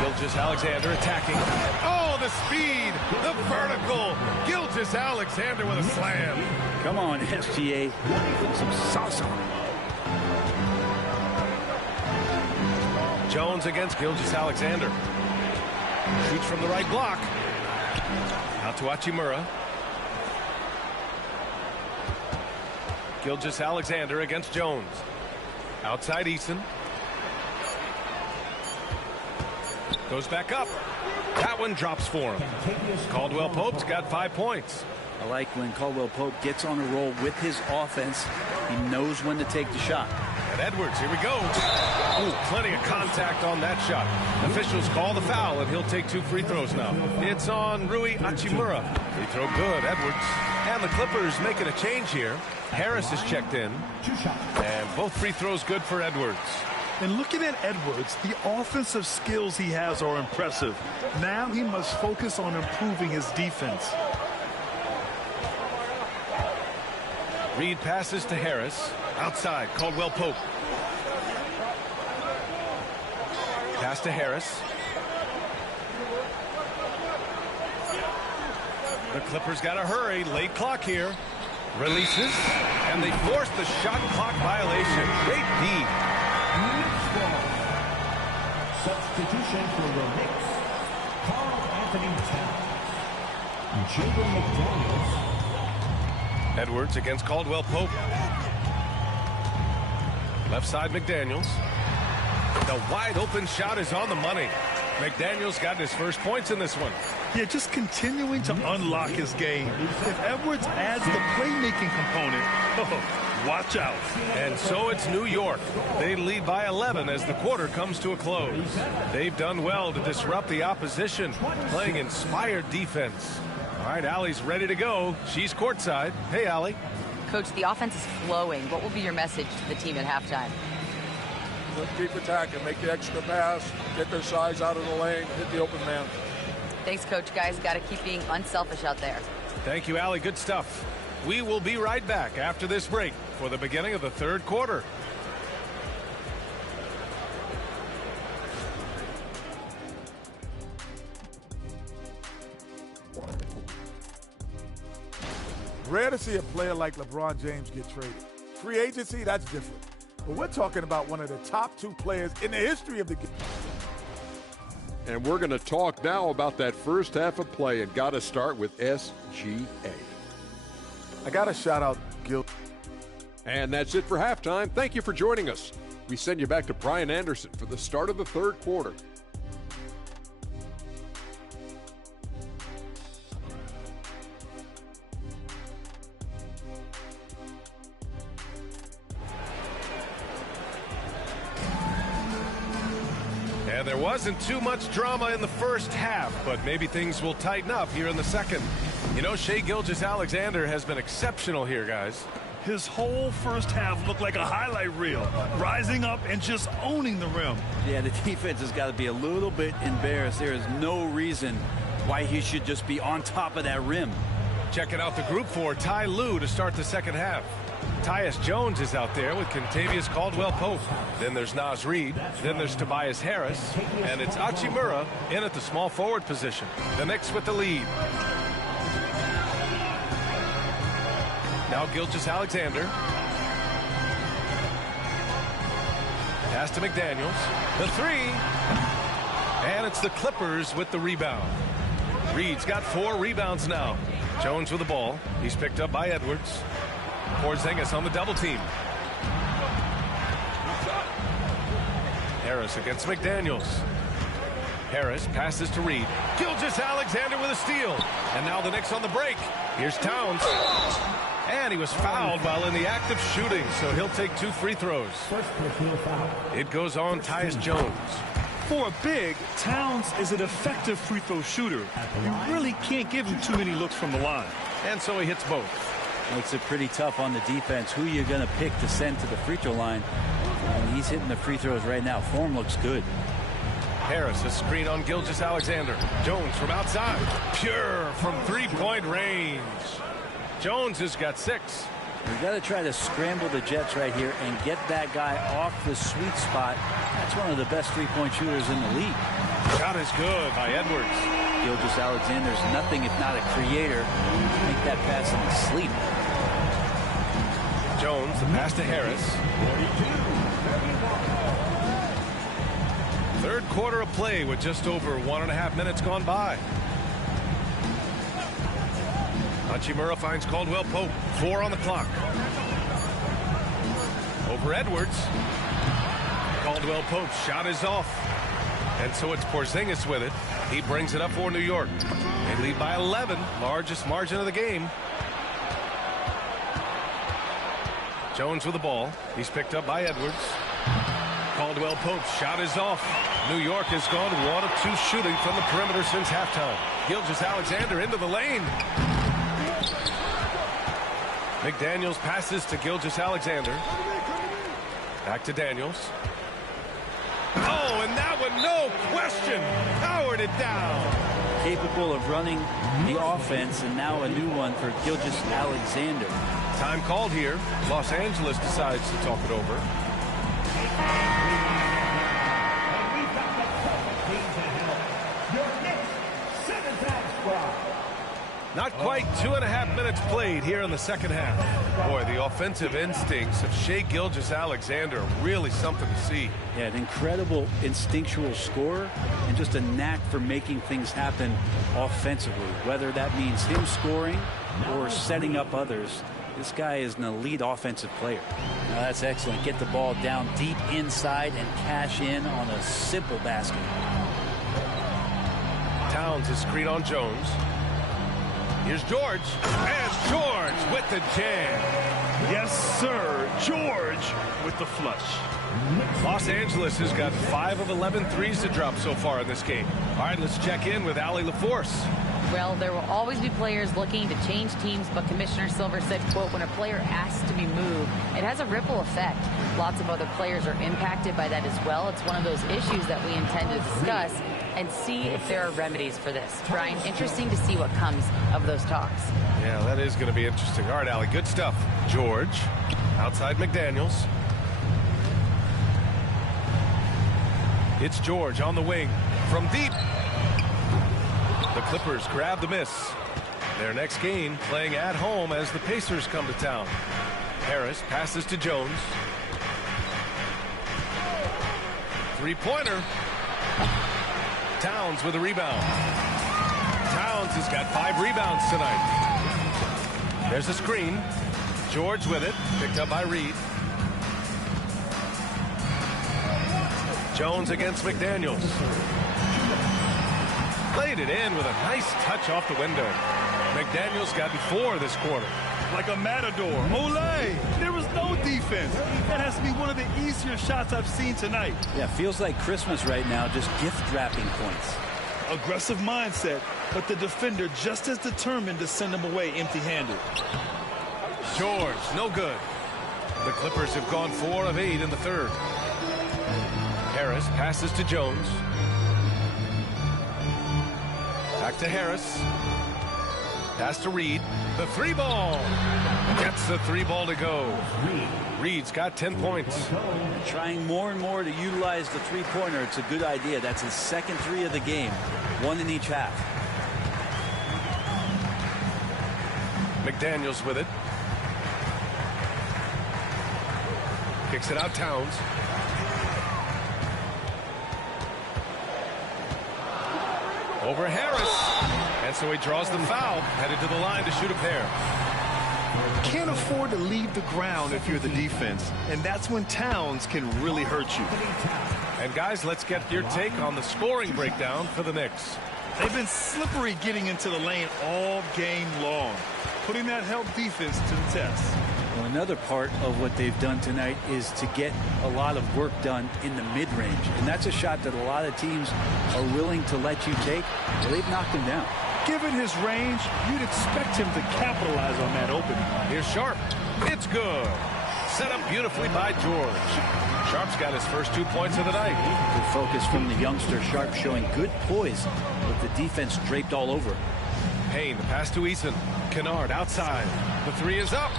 Gilgeous-Alexander attacking. Oh, the speed, the vertical. Gilgeous-Alexander with a slam. Come on, SGA. Some salsa. Jones against Gilgeous-Alexander. Shoots from the right block. Out to Hachimura. Gilgeous-Alexander against Jones. Outside Eason. Goes back up. That one drops for him. Caldwell-Pope's got 5 points. I like when Caldwell-Pope gets on a roll with his offense. He knows when to take the shot. And Edwards, here we go. Ooh, plenty of contact on that shot. Officials call the foul, and he'll take 2 free throws now. It's on Rui Hachimura. Free throw good, Edwards. And the Clippers making a change here. Harris is checked in. And both free throws good for Edwards. And looking at Edwards, the offensive skills he has are impressive. Now he must focus on improving his defense. Reed passes to Harris. Outside, Caldwell Pope. Pass to Harris. The Clippers got to hurry. Late clock here. Releases. And they force the shot clock violation. Great D. Substitution for the Knicks, Karl Anthony Towns. Jaden McDaniels. Edwards against Caldwell Pope. Left side, McDaniels. The wide open shot is on the money. McDaniels got his first points in this one. Yeah, just continuing to unlock his game. If Edwards adds the playmaking component, watch out. And so it's New York. They lead by 11 as the quarter comes to a close. They've done well to disrupt the opposition, playing inspired defense. All right, Allie's ready to go. She's courtside. Hey, Allie. Coach, the offense is flowing. What will be your message to the team at halftime? Let's keep attacking, make the extra pass, get their size out of the lane, hit the open man. Thanks, Coach. Guys, got to keep being unselfish out there. Thank you, Allie. Good stuff. We will be right back after this break for the beginning of the third quarter. Rare to see a player like LeBron James get traded. Free agency, that's different. But we're talking about one of the top 2 players in the history of the game. And we're going to talk now about that first half of play, and got to start with SGA. I got to shout out Gil. And that's it for halftime. Thank you for joining us. We send you back to Brian Anderson for the start of the third quarter. And there wasn't too much drama in the first half, but maybe things will tighten up here in the second. You know, Shai Gilgeous-Alexander has been exceptional here, guys. His whole first half looked like a highlight reel, rising up and just owning the rim. Yeah, the defense has got to be a little bit embarrassed. There is no reason why he should just be on top of that rim. Checking out the group for Ty Lue to start the second half. Tyus Jones is out there with Kentavious Caldwell-Pope. Then there's Naz Reid. Then there's Tobias Harris. And it's Hachimura in at the small forward position. The Knicks with the lead. Now Gilgeous-Alexander. Pass to McDaniels. The 3. And it's the Clippers with the rebound. Reed's got 4 rebounds now. Jones with the ball. He's picked up by Edwards. Porzingis on the double team. Harris against McDaniels. Harris passes to Reed. Gilgeous-Alexander with a steal. And now the Knicks on the break. Here's Towns. And he was fouled while in the act of shooting, so he'll take 2 free throws. It goes on Tyus Jones. For a big, Towns is an effective free throw shooter. You really can't give him too many looks from the line. And so he hits both. Makes it pretty tough on the defense. Who you're going to pick to send to the free throw line. And he's hitting the free throws right now. Form looks good. Harris, a screen on Gilgeous-Alexander. Jones from outside. Pure from 3-point range. Jones has got 6. We've got to try to scramble the Jets right here and get that guy off the sweet spot. That's one of the best 3-point shooters in the league. Shot is good by Edwards. Gilgeous-Alexander's nothing if not a creator. Make that pass in his sleep. Jones, the pass to Harris. 3rd quarter of play with just over 1.5 minutes gone by. Hachimura finds Caldwell-Pope. 4 on the clock. Over Edwards. Caldwell-Pope's shot is off. And so it's Porzingis with it. He brings it up for New York. They lead by 11. Largest margin of the game. Jones with the ball. He's picked up by Edwards. Caldwell Pope's shot is off. New York has gone 1 of 2 shooting from the perimeter since halftime. Gilgeous-Alexander into the lane. McDaniels passes to Gilgeous-Alexander. Back to Daniels. Oh, and that one, no question, powered it down. Capable of running the offense, and now a new one for Gilgeous-Alexander. Time called here. Los Angeles decides to talk it over. Not quite 2.5 minutes played here in the second half. Boy, the offensive instincts of Shai Gilgeous-Alexander are really something to see. Yeah, an incredible instinctual scorer and just a knack for making things happen offensively, whether that means him scoring or setting up others. This guy is an elite offensive player. Now that's excellent. Get the ball down deep inside and cash in on a simple basket. Towns is screen on Jones. Here's George, and George with the jam. Yes, sir. George with the flush. Los Angeles has got 5 of 11 threes to drop so far in this game. All right, let's check in with Allie LaForce. Well, there will always be players looking to change teams, but Commissioner Silver said, quote, when a player asks to be moved, it has a ripple effect. Lots of other players are impacted by that as well. It's one of those issues that we intend to discuss and see if there are remedies for this. Brian, interesting to see what comes of those talks. Yeah, that is going to be interesting. All right, Allie, good stuff. George, outside McDaniels. It's George on the wing from deep. The Clippers grab the miss. Their next game playing at home as the Pacers come to town. Harris passes to Jones. Three-pointer. Towns with a rebound. Towns has got 5 rebounds tonight. There's a screen. George with it. Picked up by Reed. Jones against McDaniels. Played it in with a nice touch off the window. McDaniels gotten 4 this quarter. Like a matador. Olay! There was no defense. That has to be one of the easier shots I've seen tonight. Yeah, feels like Christmas right now, just gift wrapping points. Aggressive mindset, but the defender just as determined to send him away empty-handed. George, no good. The Clippers have gone 4 of 8 in the third. Harris passes to Jones. Back to Harris. Pass to Reed. The 3-ball. Gets the 3-ball to go. Reed's got 10 points. Trying more and more to utilize the three-pointer. It's a good idea. That's his second 3 of the game. 1 in each half. McDaniels with it. Kicks it out Towns. Over Harris. And so he draws the foul, headed to the line to shoot a pair. Can't afford to leave the ground if you're the defense, and that's when Towns can really hurt you. And guys, let's get your take on the scoring breakdown for the Knicks. They've been slippery getting into the lane all game long, putting that help defense to the test. Well, another part of what they've done tonight is to get a lot of work done in the mid-range. And that's a shot that a lot of teams are willing to let you take. Well, they've knocked him down. Given his range, you'd expect him to capitalize on that opening. Here's Sharp. It's good. Set up beautifully by George. Sharp's got his first 2 points of the night. Good focus from the youngster. Sharp showing good poise with the defense draped all over. Payne, the pass to Eason. Kennard outside. The 3 is up.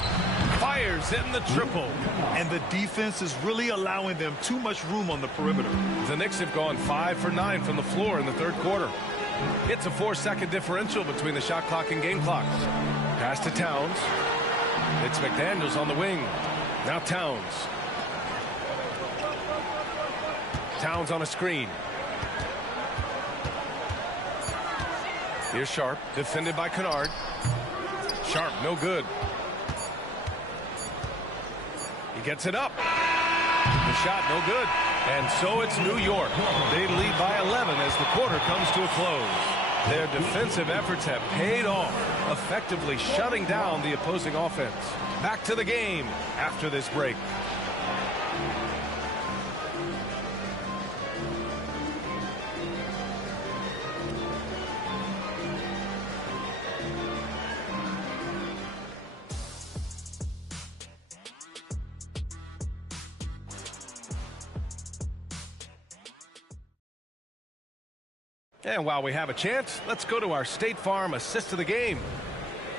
Fires in the triple. And the defense is really allowing them too much room on the perimeter. The Knicks have gone 5 for 9 from the floor in the third quarter. It's a 4-second differential between the shot clock and game clock. Pass to Towns. It's McDaniels on the wing. Now Towns. Towns on a screen. Here's Sharp, defended by Kennard. Sharp, no good. He gets it up. The shot, no good. And so it's New York. They lead by 11 as the quarter comes to a close. Their defensive efforts have paid off. effectively shutting down the opposing offense. Back to the game after this break. And while we have a chance, let's go to our State Farm assist of the game.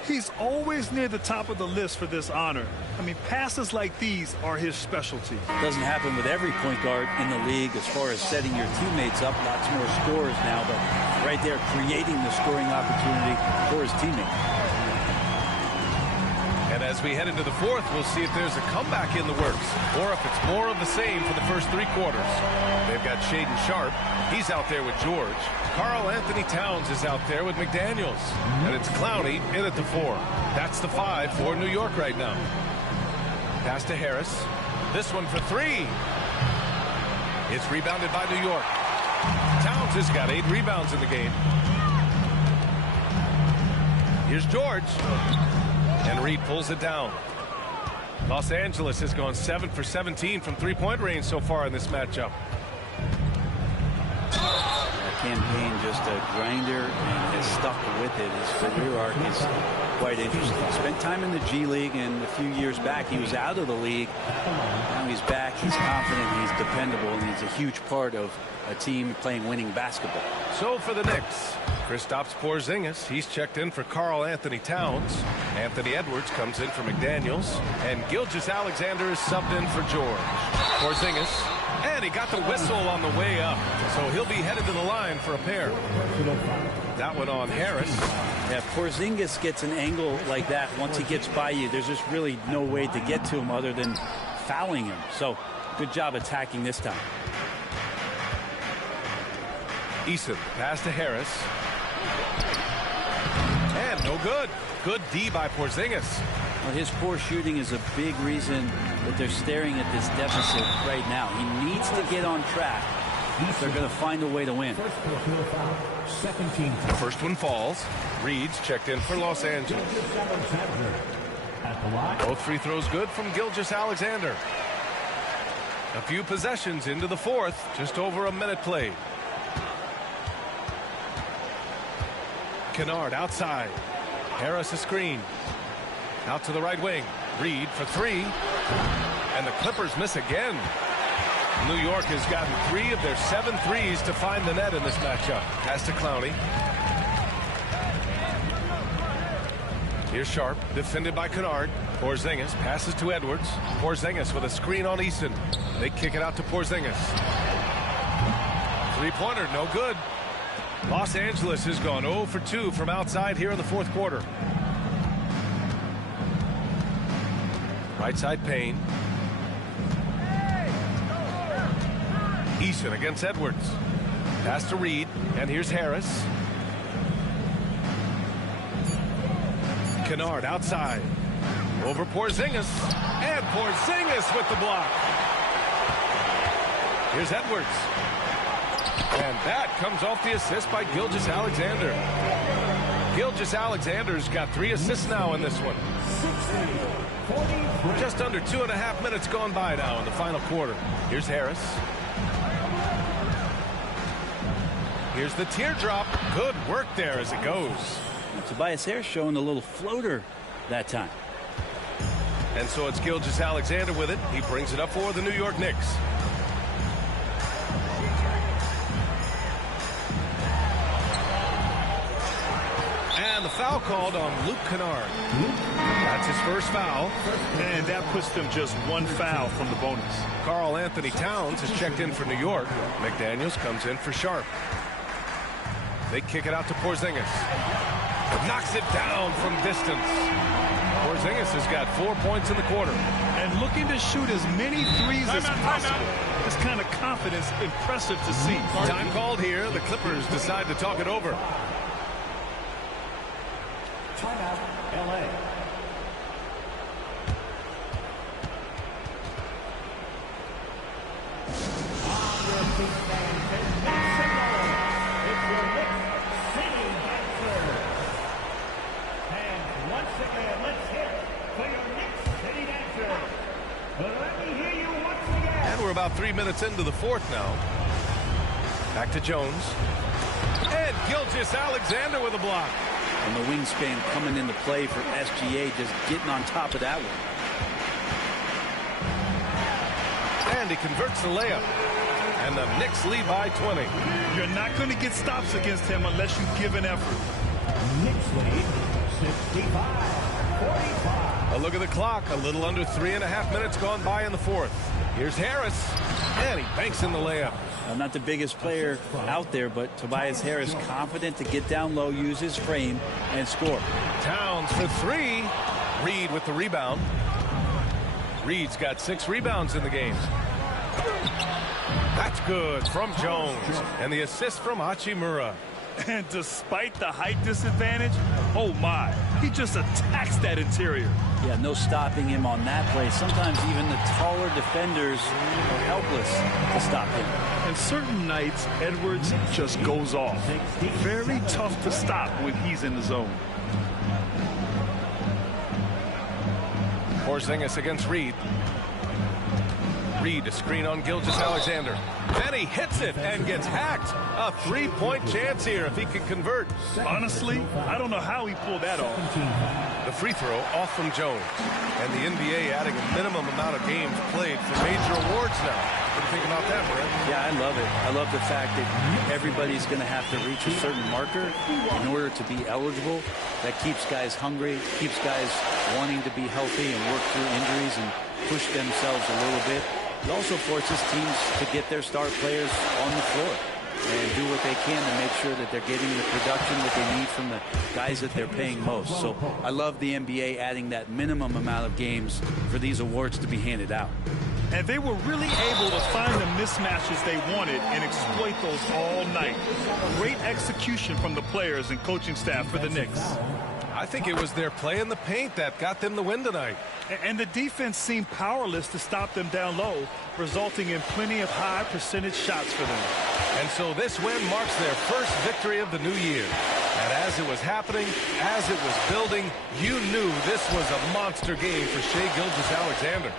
He's always near the top of the list for this honor. I mean, passes like these are his specialty. Doesn't happen with every point guard in the league as far as setting your teammates up. Lots more scorers now, but right there creating the scoring opportunity for his teammates. And as we head into the fourth, we'll see if there's a comeback in the works or if it's more of the same for the first three quarters. They've got Shaedon Sharpe. He's out there with George. Karl Anthony Towns is out there with McDaniels. And it's Clowney in at the 4. That's the 5 for New York right now. Pass to Harris. This one for 3. It's rebounded by New York. Towns has got 8 rebounds in the game. Here's George. And Reed pulls it down. Los Angeles has gone 7 for 17 from three-point range so far in this matchup. Campaign just a grinder and has stuck with it. His career arc is quite interesting. He spent time in the G League, and a few years back he was out of the league. Now he's back, he's confident, he's dependable, and he's a huge part of a team playing winning basketball. So for the Knicks, Kristaps Porzingis, he's checked in for Karl Anthony Towns. Anthony Edwards comes in for McDaniels, and Gilgeous-Alexander is subbed in for George. Porzingis. And he got the whistle on the way up, so he'll be headed to the line for a pair. That one on Harris. Yeah, Porzingis gets an angle like that. Once he gets by you, there's just really no way to get to him other than fouling him. So good job attacking this time. Eason, pass to Harris. And no good. Good D by Porzingis. Well, his poor shooting is a big reason that they're staring at this deficit right now. He needs to get on track if they're going to find a way to win. The first one falls. Reed's checked in for Los Angeles. Both free throws good from Gilgeous-Alexander. A few possessions into the fourth. Just over a minute played. Kennard outside. Harris a screen. Out to the right wing. Reed for 3. And the Clippers miss again. New York has gotten 3 of their 7 threes to find the net in this matchup. Pass to Clowney. Here's Sharpe, defended by Kennard. Porzingis passes to Edwards. Porzingis with a screen on Eason. They kick it out to Porzingis. Three-pointer, no good. Los Angeles has gone 0 for 2 from outside here in the fourth quarter. Right side Payne. Eason against Edwards. Pass to Reed, and here's Harris. Kennard outside. Over Porzingis. And Porzingis with the block. Here's Edwards. And that comes off the assist by Gilgeous-Alexander. Gilgeous-Alexander's got 3 assists now in this one. Just under 2.5 minutes gone by now in the final quarter. Here's Harris. Here's the teardrop. Good work there as it goes. Tobias Harris showing a little floater that time. And so it's Gilgeous-Alexander with it. He brings it up for the New York Knicks. And the foul called on Luke Kennard. That's his first foul. And that puts them just 1 foul from the bonus. Karl Anthony Towns has checked in for New York. McDaniels comes in for Sharpe. They kick it out to Porzingis. Knocks it down from distance. Porzingis has got 4 points in the quarter. And looking to shoot as many threes as possible. This kind of confidence, impressive to see. Time called here. The Clippers decide to talk it over. Timeout, LA. about 3 minutes into the fourth now. Back to Jones. And Gilgeous-Alexander with a block. And the wingspan coming into play for SGA, just getting on top of that one. And he converts the layup. And the Knicks lead by 20. You're not going to get stops against him unless you give an effort. Knicks lead 65-45. A look at the clock. A little under 3.5 minutes gone by in the fourth. Here's Harris. And he banks in the layup. Not the biggest player out there, but Tobias Harris confident to get down low, use his frame, and score. Towns for three. Reed with the rebound. Reed's got 6 rebounds in the game. That's good from Jones. And the assist from Hachimura. And despite the height disadvantage, oh my, he just attacks that interior. Yeah, no stopping him on that play. Sometimes even the taller defenders are helpless to stop him. And certain nights, Edwards just goes off. Very tough to stop when he's in the zone. Porzingis against Reed. Reed, a screen on Gilgeous-Alexander. Then he hits it and gets hacked. A 3-point chance here if he can convert. Honestly, I don't know how he pulled that off. The free throw off from Jones. And the NBA adding a minimum amount of games played for major awards now. What do you think about that, Brent? Yeah, I love it. I love the fact that everybody's going to have to reach a certain marker in order to be eligible. That keeps guys hungry, keeps guys wanting to be healthy and work through injuries and push themselves a little bit. It also forces teams to get their star players on the floor and do what they can to make sure that they're getting the production that they need from the guys that they're paying most. So I love the NBA adding that minimum amount of games for these awards to be handed out. And they were really able to find the mismatches they wanted and exploit those all night. Great execution from the players and coaching staff for the Knicks. I think it was their play in the paint that got them the win tonight. And the defense seemed powerless to stop them down low, resulting in plenty of high percentage shots for them. And so this win marks their first victory of the new year. And as it was happening, as it was building, you knew this was a monster game for Shai Gilgeous-Alexander.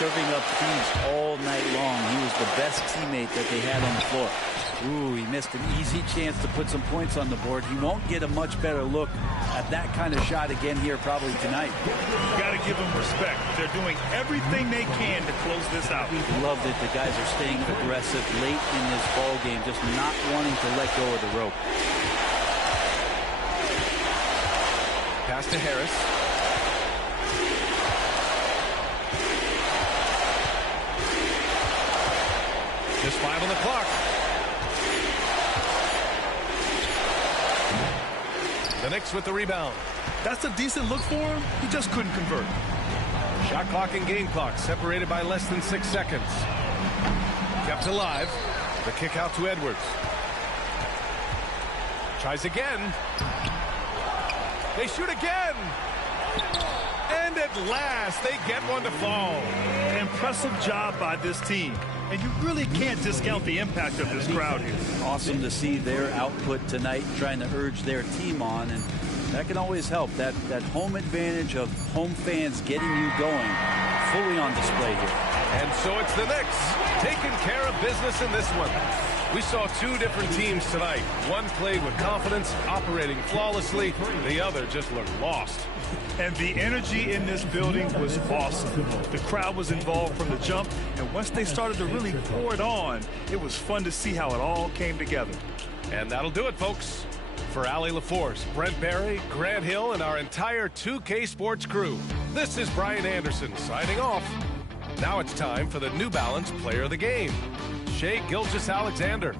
Serving up threes all night long. He was the best teammate that they had on the floor. Ooh, he missed an easy chance to put some points on the board. He won't get a much better look at that kind of shot again here probably tonight. You got to give them respect. They're doing everything they can to close this out. Love that the guys are staying aggressive late in this ball game, just not wanting to let go of the rope. Pass to Harris. Just 5 on the clock. The Knicks with the rebound. That's a decent look for him. He just couldn't convert. Shot clock and game clock separated by less than 6 seconds. Kept alive. The kick out to Edwards. Tries again. They shoot again. And at last, they get one to fall. An impressive job by this team. And you really can't discount the impact of this crowd here. Awesome to see their output tonight, trying to urge their team on, and that can always help. That home advantage of home fans getting you going, fully on display here. And so it's the Knicks taking care of business in this one. We saw 2 different teams tonight. One played with confidence, operating flawlessly. The other just looked lost. And the energy in this building was awesome. The crowd was involved from the jump, and once they started to really pour it on, it was fun to see how it all came together. And that'll do it, folks. For Allie LaForce, Brent Barry, Grant Hill, and our entire 2K Sports crew, this is Brian Anderson signing off. Now it's time for the New Balance Player of the Game, Shai Gilgeous-Alexander.